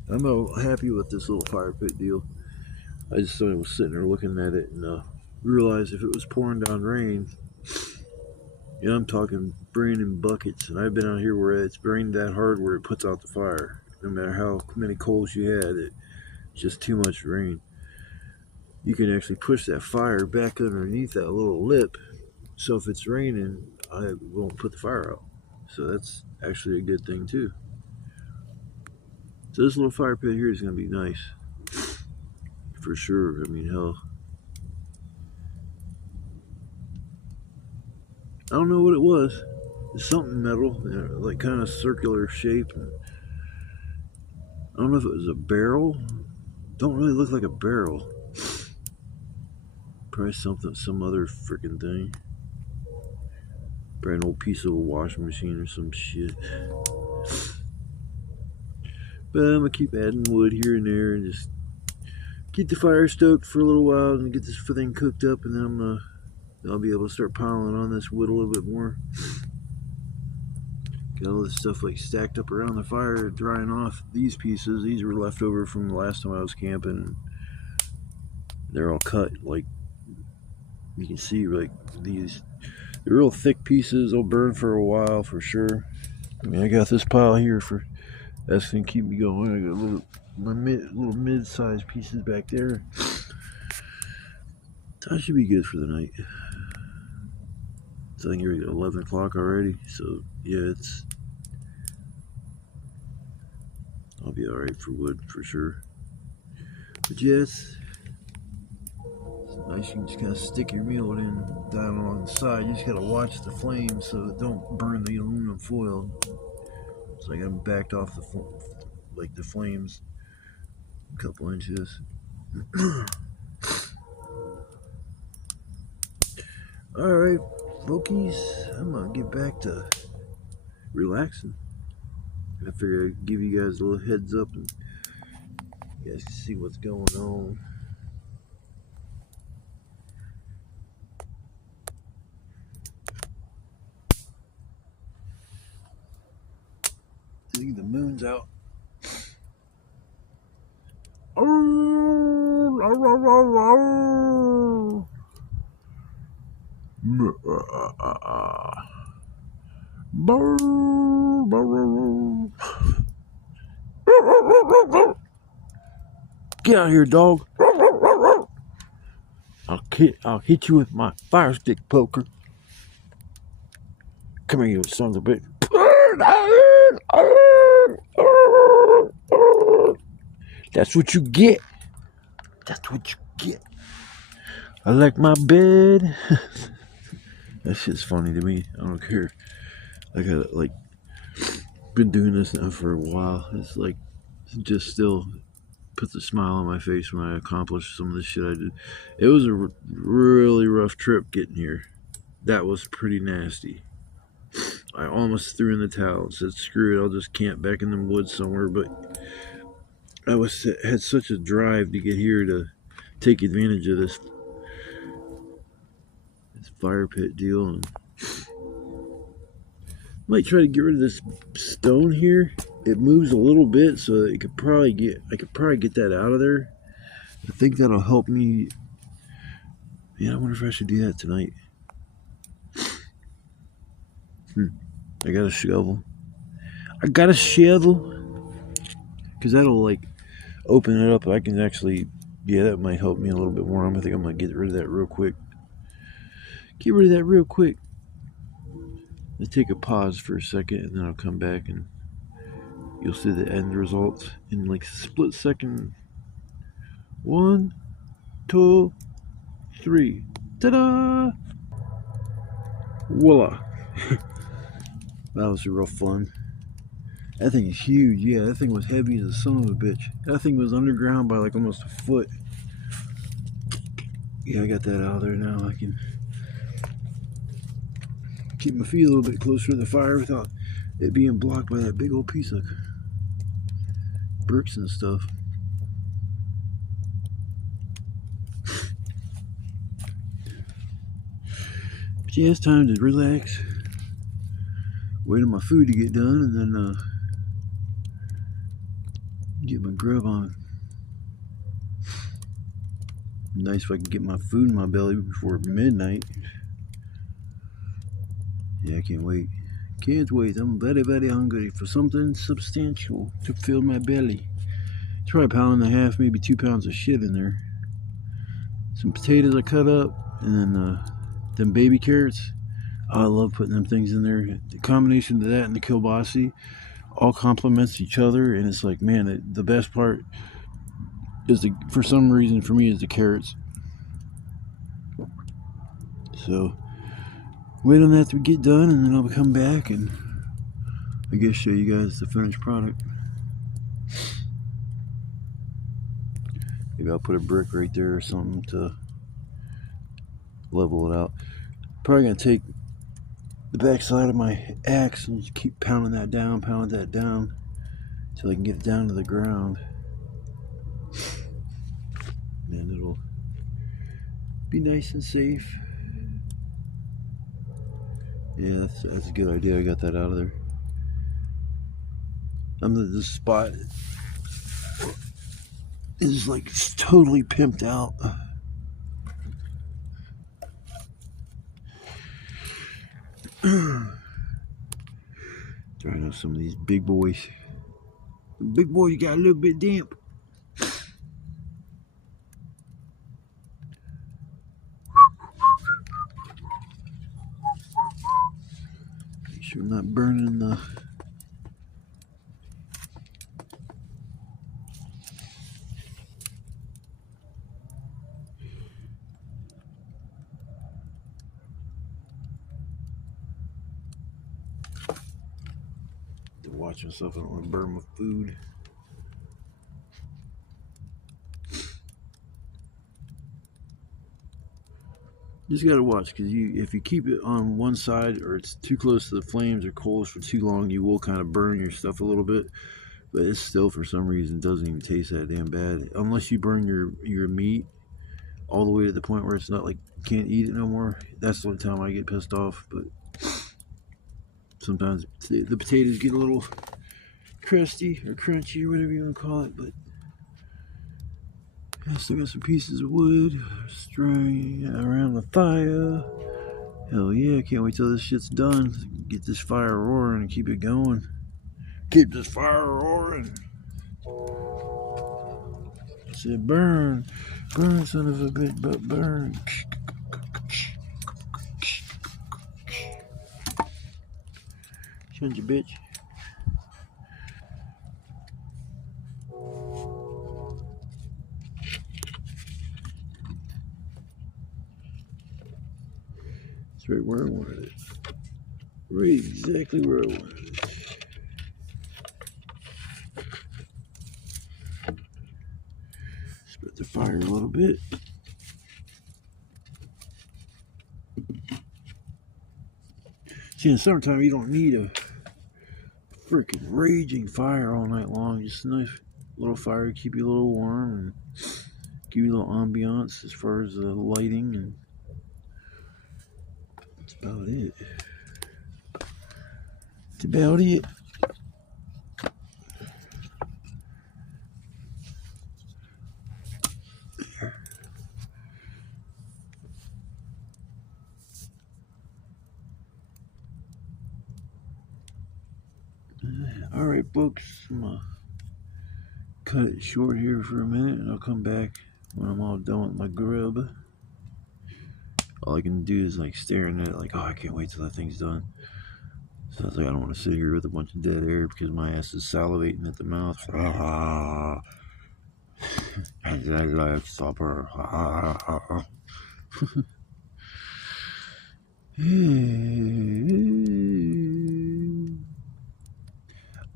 I'm happy with this little fire pit deal. I just was sitting there looking at it and realized if it was pouring down rain, I'm talking rain in buckets, and I've been out here where it's rained that hard where it puts out the fire. No matter how many coals you had, it's just too much rain. You can actually push that fire back underneath that little lip, so if it's raining, I won't put the fire out. So that's actually a good thing too. So this little fire pit here is going to be nice. For sure. I mean, hell. I don't know what it was. It's something metal, like kind of circular shape. I don't know if it was a barrel. Don't really look like a barrel. Probably some other freaking thing. Probably an old piece of a washing machine or some shit. But I'm gonna keep adding wood here and there and just keep the fire stoked for a little while and get this thing cooked up, and then I'll be able to start piling on this wood a little bit more. Got all this stuff like stacked up around the fire, drying off. These pieces, these were left over from the last time I was camping. They're all cut like You can see like these the real thick pieces will burn for a while for sure. I mean, I got this pile here for that's gonna keep me going. I got little mid-sized pieces back there. That should be good for the night. So I think you're at 11 o'clock already. So yeah, I'll be all right for wood for sure. But yes, it's nice. You can just kind of stick your meal in down along the side. You just gotta watch the flames so it don't burn the aluminum foil. So I got them backed off the flames a couple inches. All right, folkies, I'm gonna get back to relaxing. I figured I'd give you guys a little heads up and you guys can see what's going on. I think the moon's out. Get out of here, dog. I'll hit you with my fire stick poker. Come here, you son of a bitch. That's what you get. That's what you get. I like my bed. That shit's funny to me. I don't care. I got been doing this now for a while. It's like just still puts a smile on my face when I accomplish some of the shit I did. It was a really rough trip getting here. That was pretty nasty. I almost threw in the towel and said, screw it, I'll just camp back in the woods somewhere. But I had such a drive to get here to take advantage of this fire pit deal. And might try to get rid of this stone here. It moves a little bit, so I could probably get that out of there. I think that'll help me. Yeah, I wonder if I should do that tonight. I got a shovel. Because that'll open it up. I can actually, yeah, that might help me a little bit more. I think I'm gonna get rid of that real quick. Let's take a pause for a second, and then I'll come back and you'll see the end results in a split second. 1, 2, 3. Ta-da! Voila! That was real fun. That thing is huge. Yeah, that thing was heavy as a son of a bitch. That thing was underground by almost a foot. Yeah, I got that out of there now. I can keep my feet a little bit closer to the fire without it being blocked by that big old piece of bricks and stuff. But yeah, it's time to relax. Wait on my food to get done, and then get my grub on. Nice if I can get my food in my belly before midnight. Yeah, I can't wait. Can't wait. I'm very, very hungry for something substantial to fill my belly. Try 1.5 pounds, maybe 2 pounds of shit in there. Some potatoes I cut up, and then them baby carrots. I love putting them things in there. The combination of that and the kielbasa all complements each other, and it's like, man, the best part is for some reason for me is the carrots. So wait on that to get done, and then I'll come back and I guess show you guys the finished product. Maybe I'll put a brick right there or something to level it out. Probably gonna take the back side of my axe and just keep pounding that down until I can get it down to the ground. And it'll be nice and safe. Yeah, that's a good idea. I got that out of there. This spot is totally pimped out. Trying out some of these big boys. The big boys got a little bit damp. Make sure I'm not burning the. To watch myself, I don't want to burn my food. Just gotta watch, because if you keep it on one side or it's too close to the flames or coals for too long, you will kind of burn your stuff a little bit. But it still, for some reason, doesn't even taste that damn bad. Unless you burn your meat all the way to the point where it's not like you can't eat it no more. That's the only time I get pissed off. But sometimes the potatoes get a little crusty or crunchy or whatever you want to call it. But I still got some pieces of wood string around the fire. Hell yeah, I can't wait till this shit's done. Get this fire roaring and keep it going. Keep this fire roaring. I said burn. Burn, son of a bitch, but burn. Shut your bitch. It's right where I wanted it. Right exactly where I wanted it. Spread the fire a little bit. See, in the summertime, you don't need a freaking raging fire all night long. Just a nice little fire to keep you a little warm and give you a little ambiance as far as the lighting, and that's about it. That's about it. Alright folks, I'm gonna cut it short here for a minute and I'll come back when I'm all done with my grub. All I can do is like staring at it like, oh, I can't wait till that thing's done. So I was like, I don't want to sit here with a bunch of dead air because my ass is salivating at the mouth. And I love supper.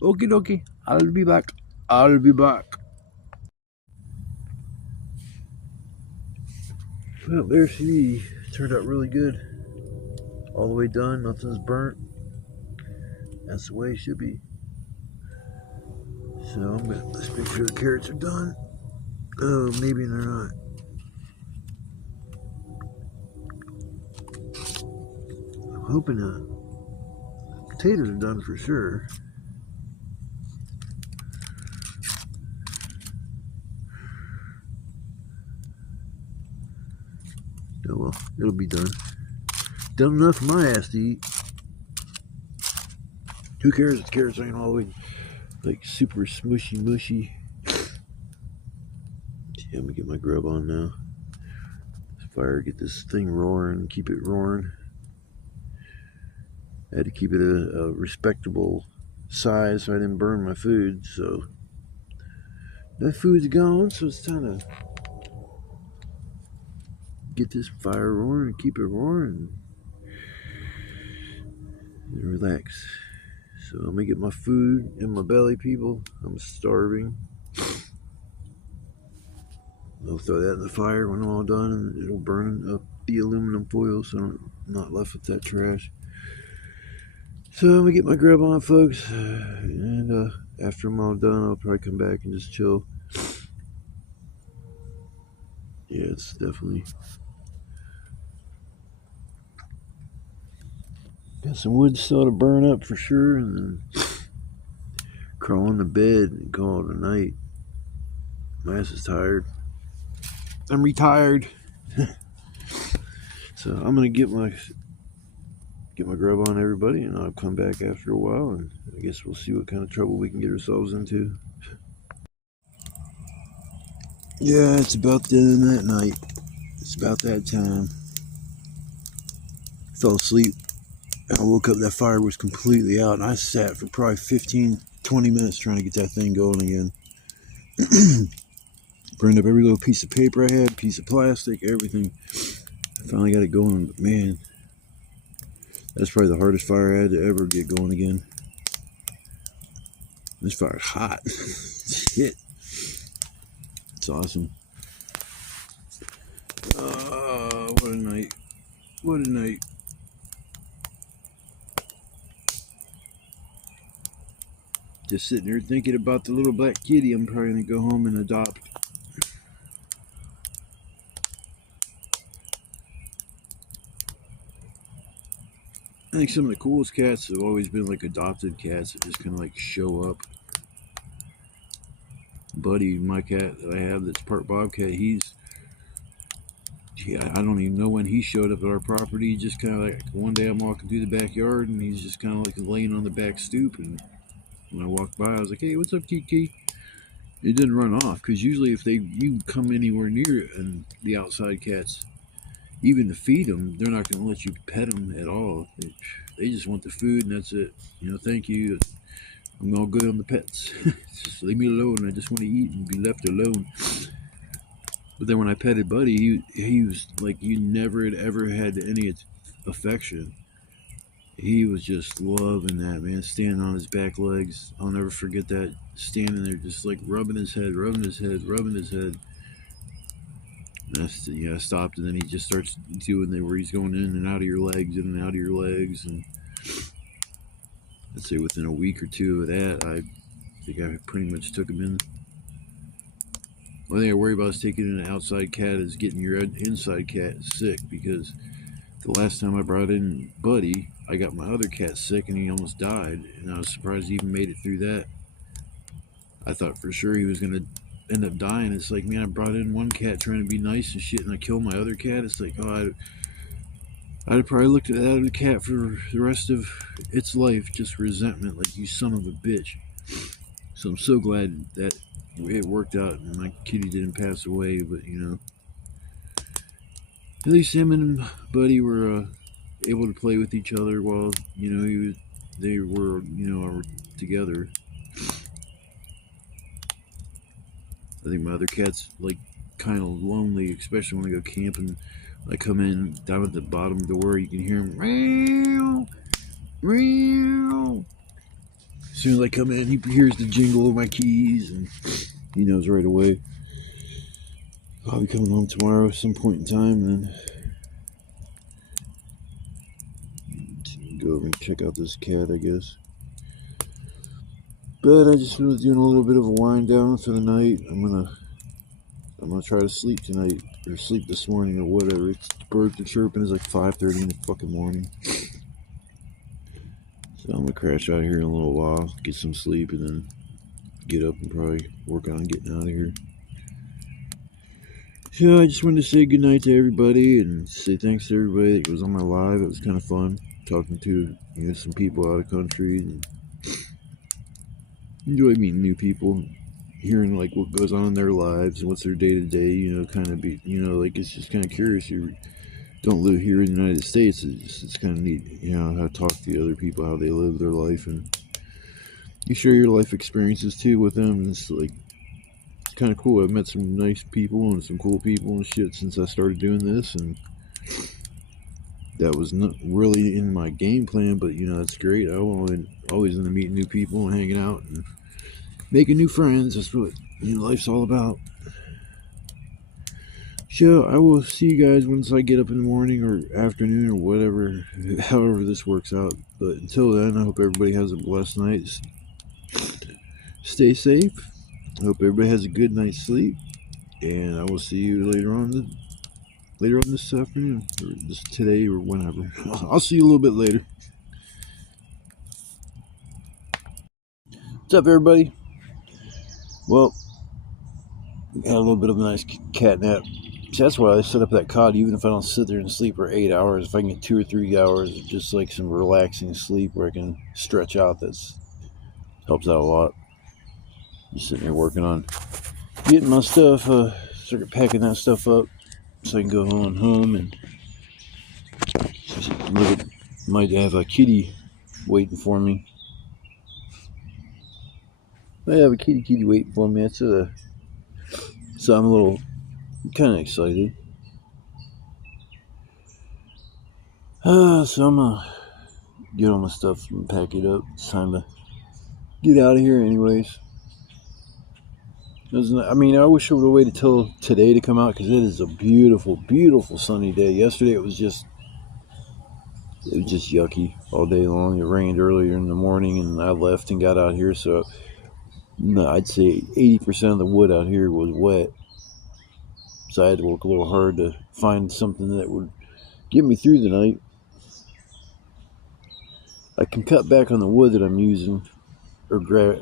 Okie dokie, I'll be back. I'll be back. Well, there's she. Turned out really good. All the way done, nothing's burnt. That's the way it should be. So let's make sure the carrots are done. Oh, maybe they're not. I'm hoping the potatoes are done for sure. Oh well, it'll be done. Done enough for my ass to eat. Who cares if the carrots ain't all the way like super smushy mushy. Yeah, I'm gonna get my grub on now. Fire, get this thing roaring, keep it roaring. I had to keep it a respectable size so I didn't burn my food. So that food's gone, so it's time to get this fire roaring and keep it roaring and relax. So I'm gonna get my food in my belly, people. I'm starving. I'll throw that in the fire when I'm all done and it'll burn up the aluminum foil so I'm not left with that trash. So I'm gonna get my grub on, folks, and after I'm all done I'll probably come back and just chill. Yeah, it's definitely got some wood still to burn up for sure, and then crawl in the bed and call it a night. My ass is tired. I'm retired. So I'm gonna get my get my grub on, everybody, and I'll come back after a while, and I guess we'll see what kind of trouble we can get ourselves into. Yeah, it's about the end of that night. It's about that time. Fell asleep. I woke up, that fire was completely out, and I sat for probably 15-20 minutes trying to get that thing going again. Burned up every little piece of paper I had, piece of plastic, everything. I finally got it going, but man, that's probably the hardest fire I had to ever get going again. This fire's hot. Shit. It's awesome. What a night. What a night. Just sitting there thinking about the little black kitty I'm probably going to go home and adopt. I think some of the coolest cats have always been like adopted cats that just kind of like show up. Buddy, my cat that I have that's part bobcat, I don't even know when he showed up at our property. Just kind of like one day I'm walking through the backyard and he's just kind of like laying on the back stoop, and when I walked by I was like, hey, what's up, Kiki? It didn't run off, because usually if you come anywhere near it, and the outside cats, even to feed them, they're not going to let you pet them at all. They just want the food and that's it. You know, thank you. I'm all good on the pets. Just leave me alone. I just want to eat and be left alone. But then when I petted Buddy, he was like, you never had ever had any affection. He was just loving that, man, standing on his back legs. I'll never forget that, standing there just like rubbing his head, rubbing his head, rubbing his head. And I stopped, and then he just starts doing that where he's going in and out of your legs, in and out of your legs. And I'd say within a week or two of that, I think I pretty much took him in. One thing I worry about is taking an outside cat is getting your inside cat sick, because the last time I brought in Buddy, I got my other cat sick and he almost died, and I was surprised he even made it through that. I thought for sure he was going to end up dying. It's like, man, I brought in one cat trying to be nice and shit, and I killed my other cat. It's like, oh, I'd have probably looked at that other cat for the rest of its life, just resentment, like, you son of a bitch. So I'm so glad that it worked out and my kitty didn't pass away, but, you know, at least him and Buddy were able to play with each other while, you know, they were, you know, together. I think my other cat's like kind of lonely, especially when I go camping. I come in down at the bottom door, you can hear him meow, meow. As soon as I come in, he hears the jingle of my keys and he knows right away. I'll be coming home tomorrow at some point in time, and then go over and check out this cat, I guess. But I just was doing a little bit of a wind down for the night. I'm gonna try to sleep tonight, or sleep this morning, or whatever. It's birds are chirping. It's like 5:30 in the fucking morning. So I'm gonna crash out here in a little while, get some sleep, and then get up and probably work on getting out of here. So I just wanted to say goodnight to everybody and say thanks to everybody that was on my live. It was kind of fun talking to, you know, some people out of country, and enjoy meeting new people, hearing like what goes on in their lives and what's their day to day. You know, kind of be, you know, like, it's just kind of curious. You don't live here in the United States. It's kind of neat, you know, how to talk to the other people, how they live their life, and you share your life experiences too with them. And it's like, it's kind of cool. I've met some nice people and some cool people and shit since I started doing this, and that was not really in my game plan, but you know, that's great. I always into meeting new people and hanging out and making new friends. That's what, you know, life's all about. So I will see you guys once I get up in the morning or afternoon or whatever, however this works out. But until then, I hope everybody has a blessed night. Stay safe. I hope everybody has a good night's sleep, and I will see you later on this afternoon, or this today, or whenever. I'll see you a little bit later. What's up, everybody? Well, had a little bit of a nice cat nap So that's why I set up that cot. Even if I don't sit there and sleep for 8 hours, if I can get 2 or 3 hours, just like some relaxing sleep where I can stretch out, that's helps out a lot. Just sitting here working on getting my stuff, start packing that stuff up so I can go on home and look at, might have a kitty waiting for me. I have a kitty waiting for me. That's so I'm a little kind of excited. So I'm gonna get all my stuff and pack it up. It's time to get out of here, anyways. I mean, I wish I would have waited till today to come out because it is a beautiful, beautiful sunny day. Yesterday it was just yucky all day long. It rained earlier in the morning, and I left and got out here. So no, I'd say 80% of the wood out here was wet. So I had to work a little hard to find something that would get me through the night. I can cut back on the wood that I'm using or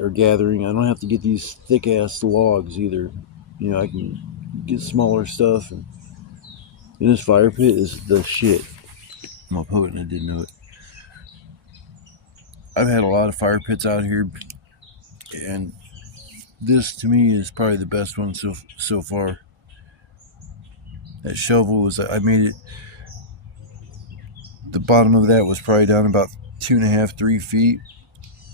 gathering. I don't have to get these thick ass logs either. You know, I can get smaller stuff. And this fire pit is the shit. I'm a poet and I didn't know it. I've had a lot of fire pits out here, and this to me is probably the best one so far. That shovel was, I made it, the bottom of that was probably down about 2.5, 3 feet,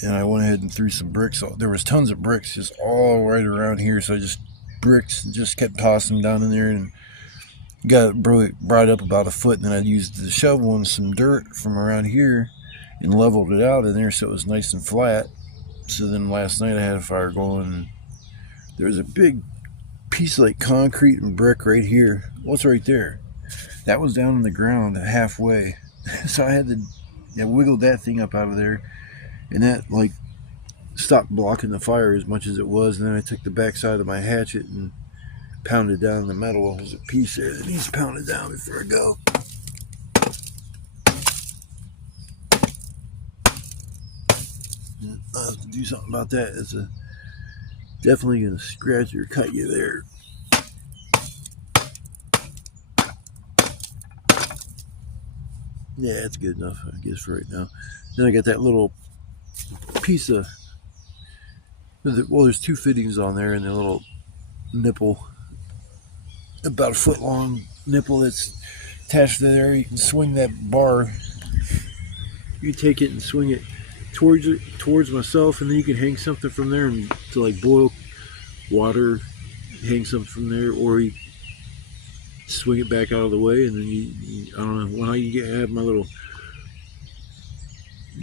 and I went ahead and threw some bricks. There was tons of bricks just all right around here, so I just kept tossing down in there and got it brought up about a foot, and then I used the shovel and some dirt from around here and leveled it out in there so it was nice and flat. So then last night I had a fire going, and there was a big piece of like concrete and brick right here. What's right there? That was down on the ground halfway. So I had to wiggle that thing up out of there, and that like stopped blocking the fire as much as it was. And then I took the backside of my hatchet and pounded down the metal. There's a piece there that needs pounded down before I go. I'll have to do something about that. It's definitely going to scratch or cut you there. Yeah, it's good enough, I guess, for right now. Then I got that little piece of, well, there's 2 fittings on there and a little nipple, about a foot long nipple that's attached to there. You can swing that bar. You take it and swing it towards myself, and then you can hang something from there and to like boil water, hang something from there, or you swing it back out of the way, and then I don't know, when I have my little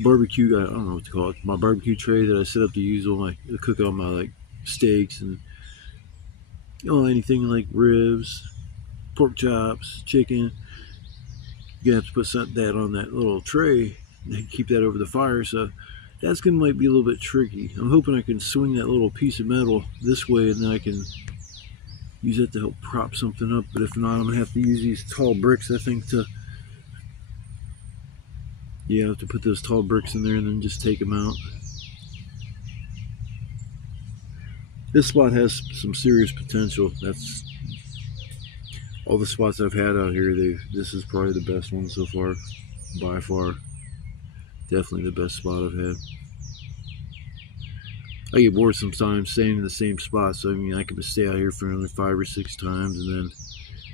barbecue, I don't know what to call it, my barbecue tray that I set up to use to cook all my like steaks and anything like ribs, pork chops, chicken. You have to put that on that little tray and keep that over the fire. So that's gonna might be a little bit tricky. I'm hoping I can swing that little piece of metal this way, and then I can use it to help prop something up. But if not, I'm gonna have to use these tall bricks, I think, to I have to put those tall bricks in there and then just take them out. This spot has some serious potential. That's all the spots I've had out here. This is probably the best one so far, by far. Definitely the best spot I've had. I get bored sometimes staying in the same spot, so I mean I can stay out here for another 5 or 6 times and then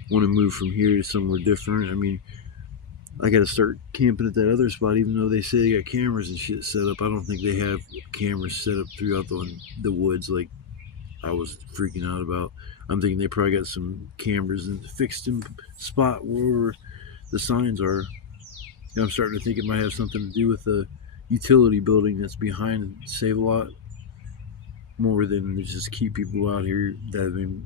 want to move from here to somewhere different. I mean, I got to start camping at that other spot, even though they say they got cameras and shit set up. I don't think they have cameras set up throughout the woods like I was freaking out about. I'm thinking they probably got some cameras and fixed in spot wherever the signs are. And I'm starting to think it might have something to do with the utility building that's behind Save-A-Lot, more than just keep people out here that have been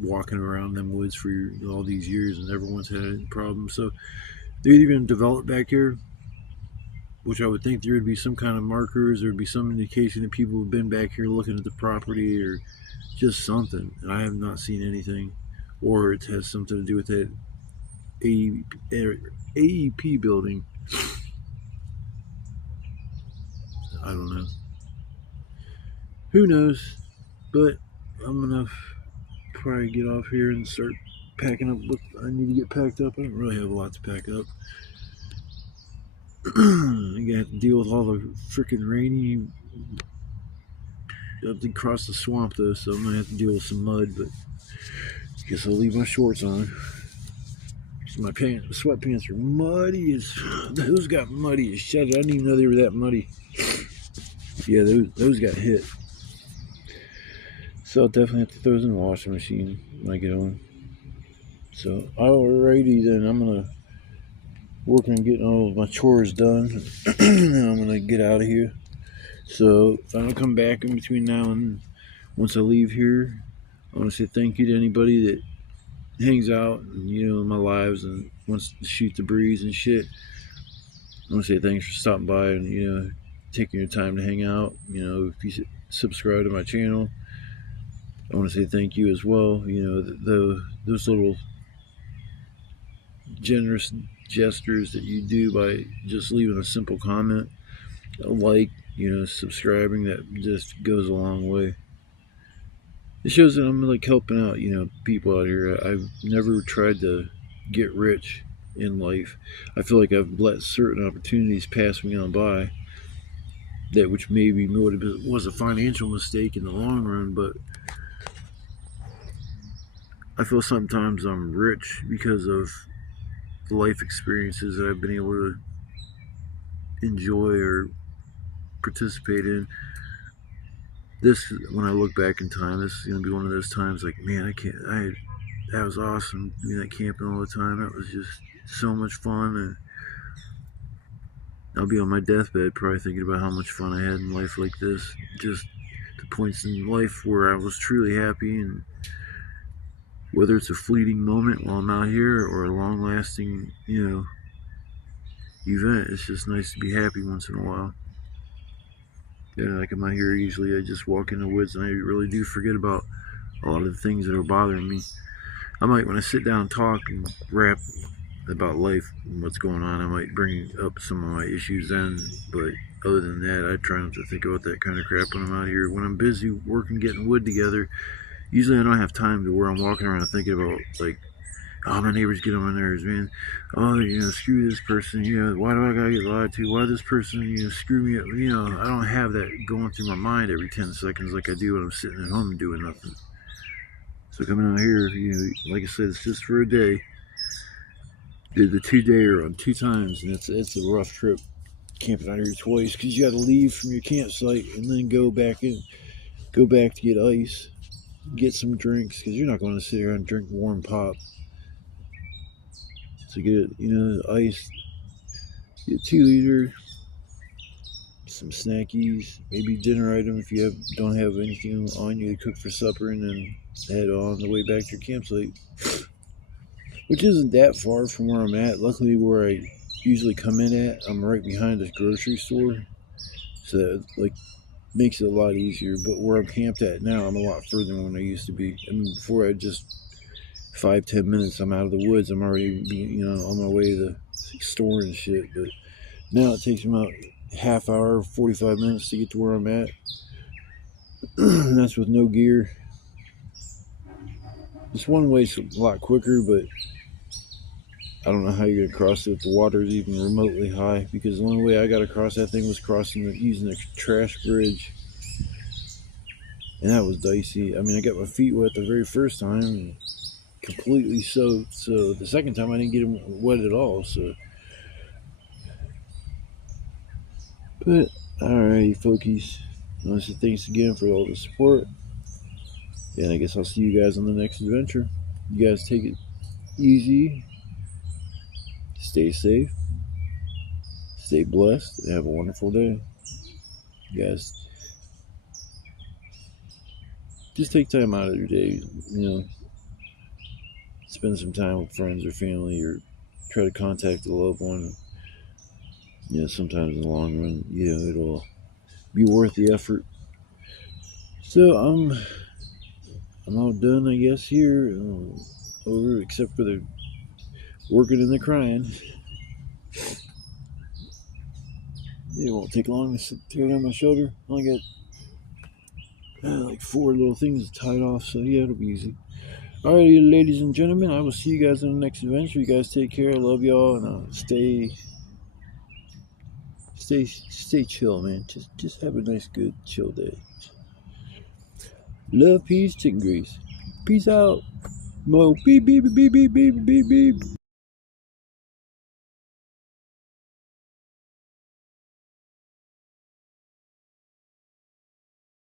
walking around them woods for all these years and everyone's had a problem. So they're either going to develop back here, which I would think there would be some kind of markers, there would be some indication that people have been back here looking at the property or just something, and I have not seen anything. Or it has something to do with that AEP building. I don't know. Who knows? But I'm gonna probably get off here and start packing up what I need to get packed up. I don't really have a lot to pack up. I'm gonna have to deal with all the freaking rainy. I have to cross the swamp though, so I'm gonna have to deal with some mud. But I guess I'll leave my shorts on. So my sweatpants are muddy as. Those got muddy as shit. I didn't even know they were that muddy. Yeah, those got hit. So I'll definitely have to throw those in the washing machine when I get home. So alrighty then, I'm gonna work on getting all of my chores done, and then I'm gonna get out of here. So if I don't come back in between now and once I leave here, I want to say thank you to anybody that hangs out and, you know, in my lives and wants to shoot the breeze and shit. I want to say thanks for stopping by and, you know, taking your time to hang out. You know, if you subscribe to my channel, I want to say thank you as well. You know, those little generous gestures that you do by just leaving a simple comment, a like, you know, subscribing, that just goes a long way. It shows that I'm like helping out, you know, people out here. I've never tried to get rich in life. I feel like I've let certain opportunities pass me on by, that which maybe was a financial mistake in the long run, but I feel sometimes I'm rich because of the life experiences that I've been able to enjoy or participate in. This, when I look back in time, this is going to be one of those times like, man, that was awesome doing that camping all the time. That was just so much fun. And I'll be on my deathbed probably thinking about how much fun I had in life like this. Just the points in life where I was truly happy, and whether it's a fleeting moment while I'm out here or a long-lasting, you know, event, it's just nice to be happy once in a while. Yeah, like I'm out here, usually I just walk in the woods and I really do forget about a lot of the things that are bothering me. I might, when I sit down and talk and rap about life and what's going on, I might bring up some of my issues then, but other than that, I try not to think about that kind of crap when I'm out here. When I'm busy working, getting wood together, usually I don't have time to where I'm walking around thinking about, like, oh, my neighbors get on my nerves, man. Oh, you know, screw this person. You know, why do I gotta get lied to? Why this person, you know, screw me up? You know, I don't have that going through my mind every 10 seconds like I do when I'm sitting at home doing nothing. So coming out here, you know, like I said, it's just for a day. Did the 2-dayer on 2 times, and it's a rough trip camping out here twice, because you got to leave from your campsite and then go back to get ice, get some drinks, because you're not going to sit here and drink warm pop. So get, you know, ice, get 2 liter, some snackies, maybe dinner item if you don't have anything on you to cook for supper, and then head on the way back to your campsite, which isn't that far from where I'm at. Luckily, where I usually come in at, I'm right behind a grocery store, so that, like, makes it a lot easier. But where I'm camped at now, I'm a lot further than when I used to be. I mean, before I just 5-10 minutes, I'm out of the woods. I'm already, you know, on my way to the store and shit. But now it takes me about half hour, 45 minutes to get to where I'm at. And that's with no gear. This one way's a lot quicker, but I don't know how you're gonna cross it if the water is even remotely high, because the only way I got across that thing was using a trash bridge, and that was dicey. I mean, I got my feet wet the very first time and completely soaked, so the second time I didn't get them wet at all. So, but alrighty, folkies, I want to say thanks again for all the support, and I guess I'll see you guys on the next adventure. You guys take it easy, stay safe, stay blessed, and have a wonderful day. You guys just take time out of your day, you know, spend some time with friends or family, or try to contact a loved one. You know, sometimes in the long run, you know, it'll be worth the effort. So I'm all done, I guess, here. Over, except for the working and the crying. It won't take long to tear down my shoulder. I only got like 4 little things tied off, so yeah, it'll be easy. Alrighty, ladies and gentlemen, I will see you guys in the next adventure. You guys take care. I love y'all, and stay chill, man. Just have a nice, good, chill day. Love, peace, chicken grease. Peace out. Mo beep beep beep beep beep beep beep.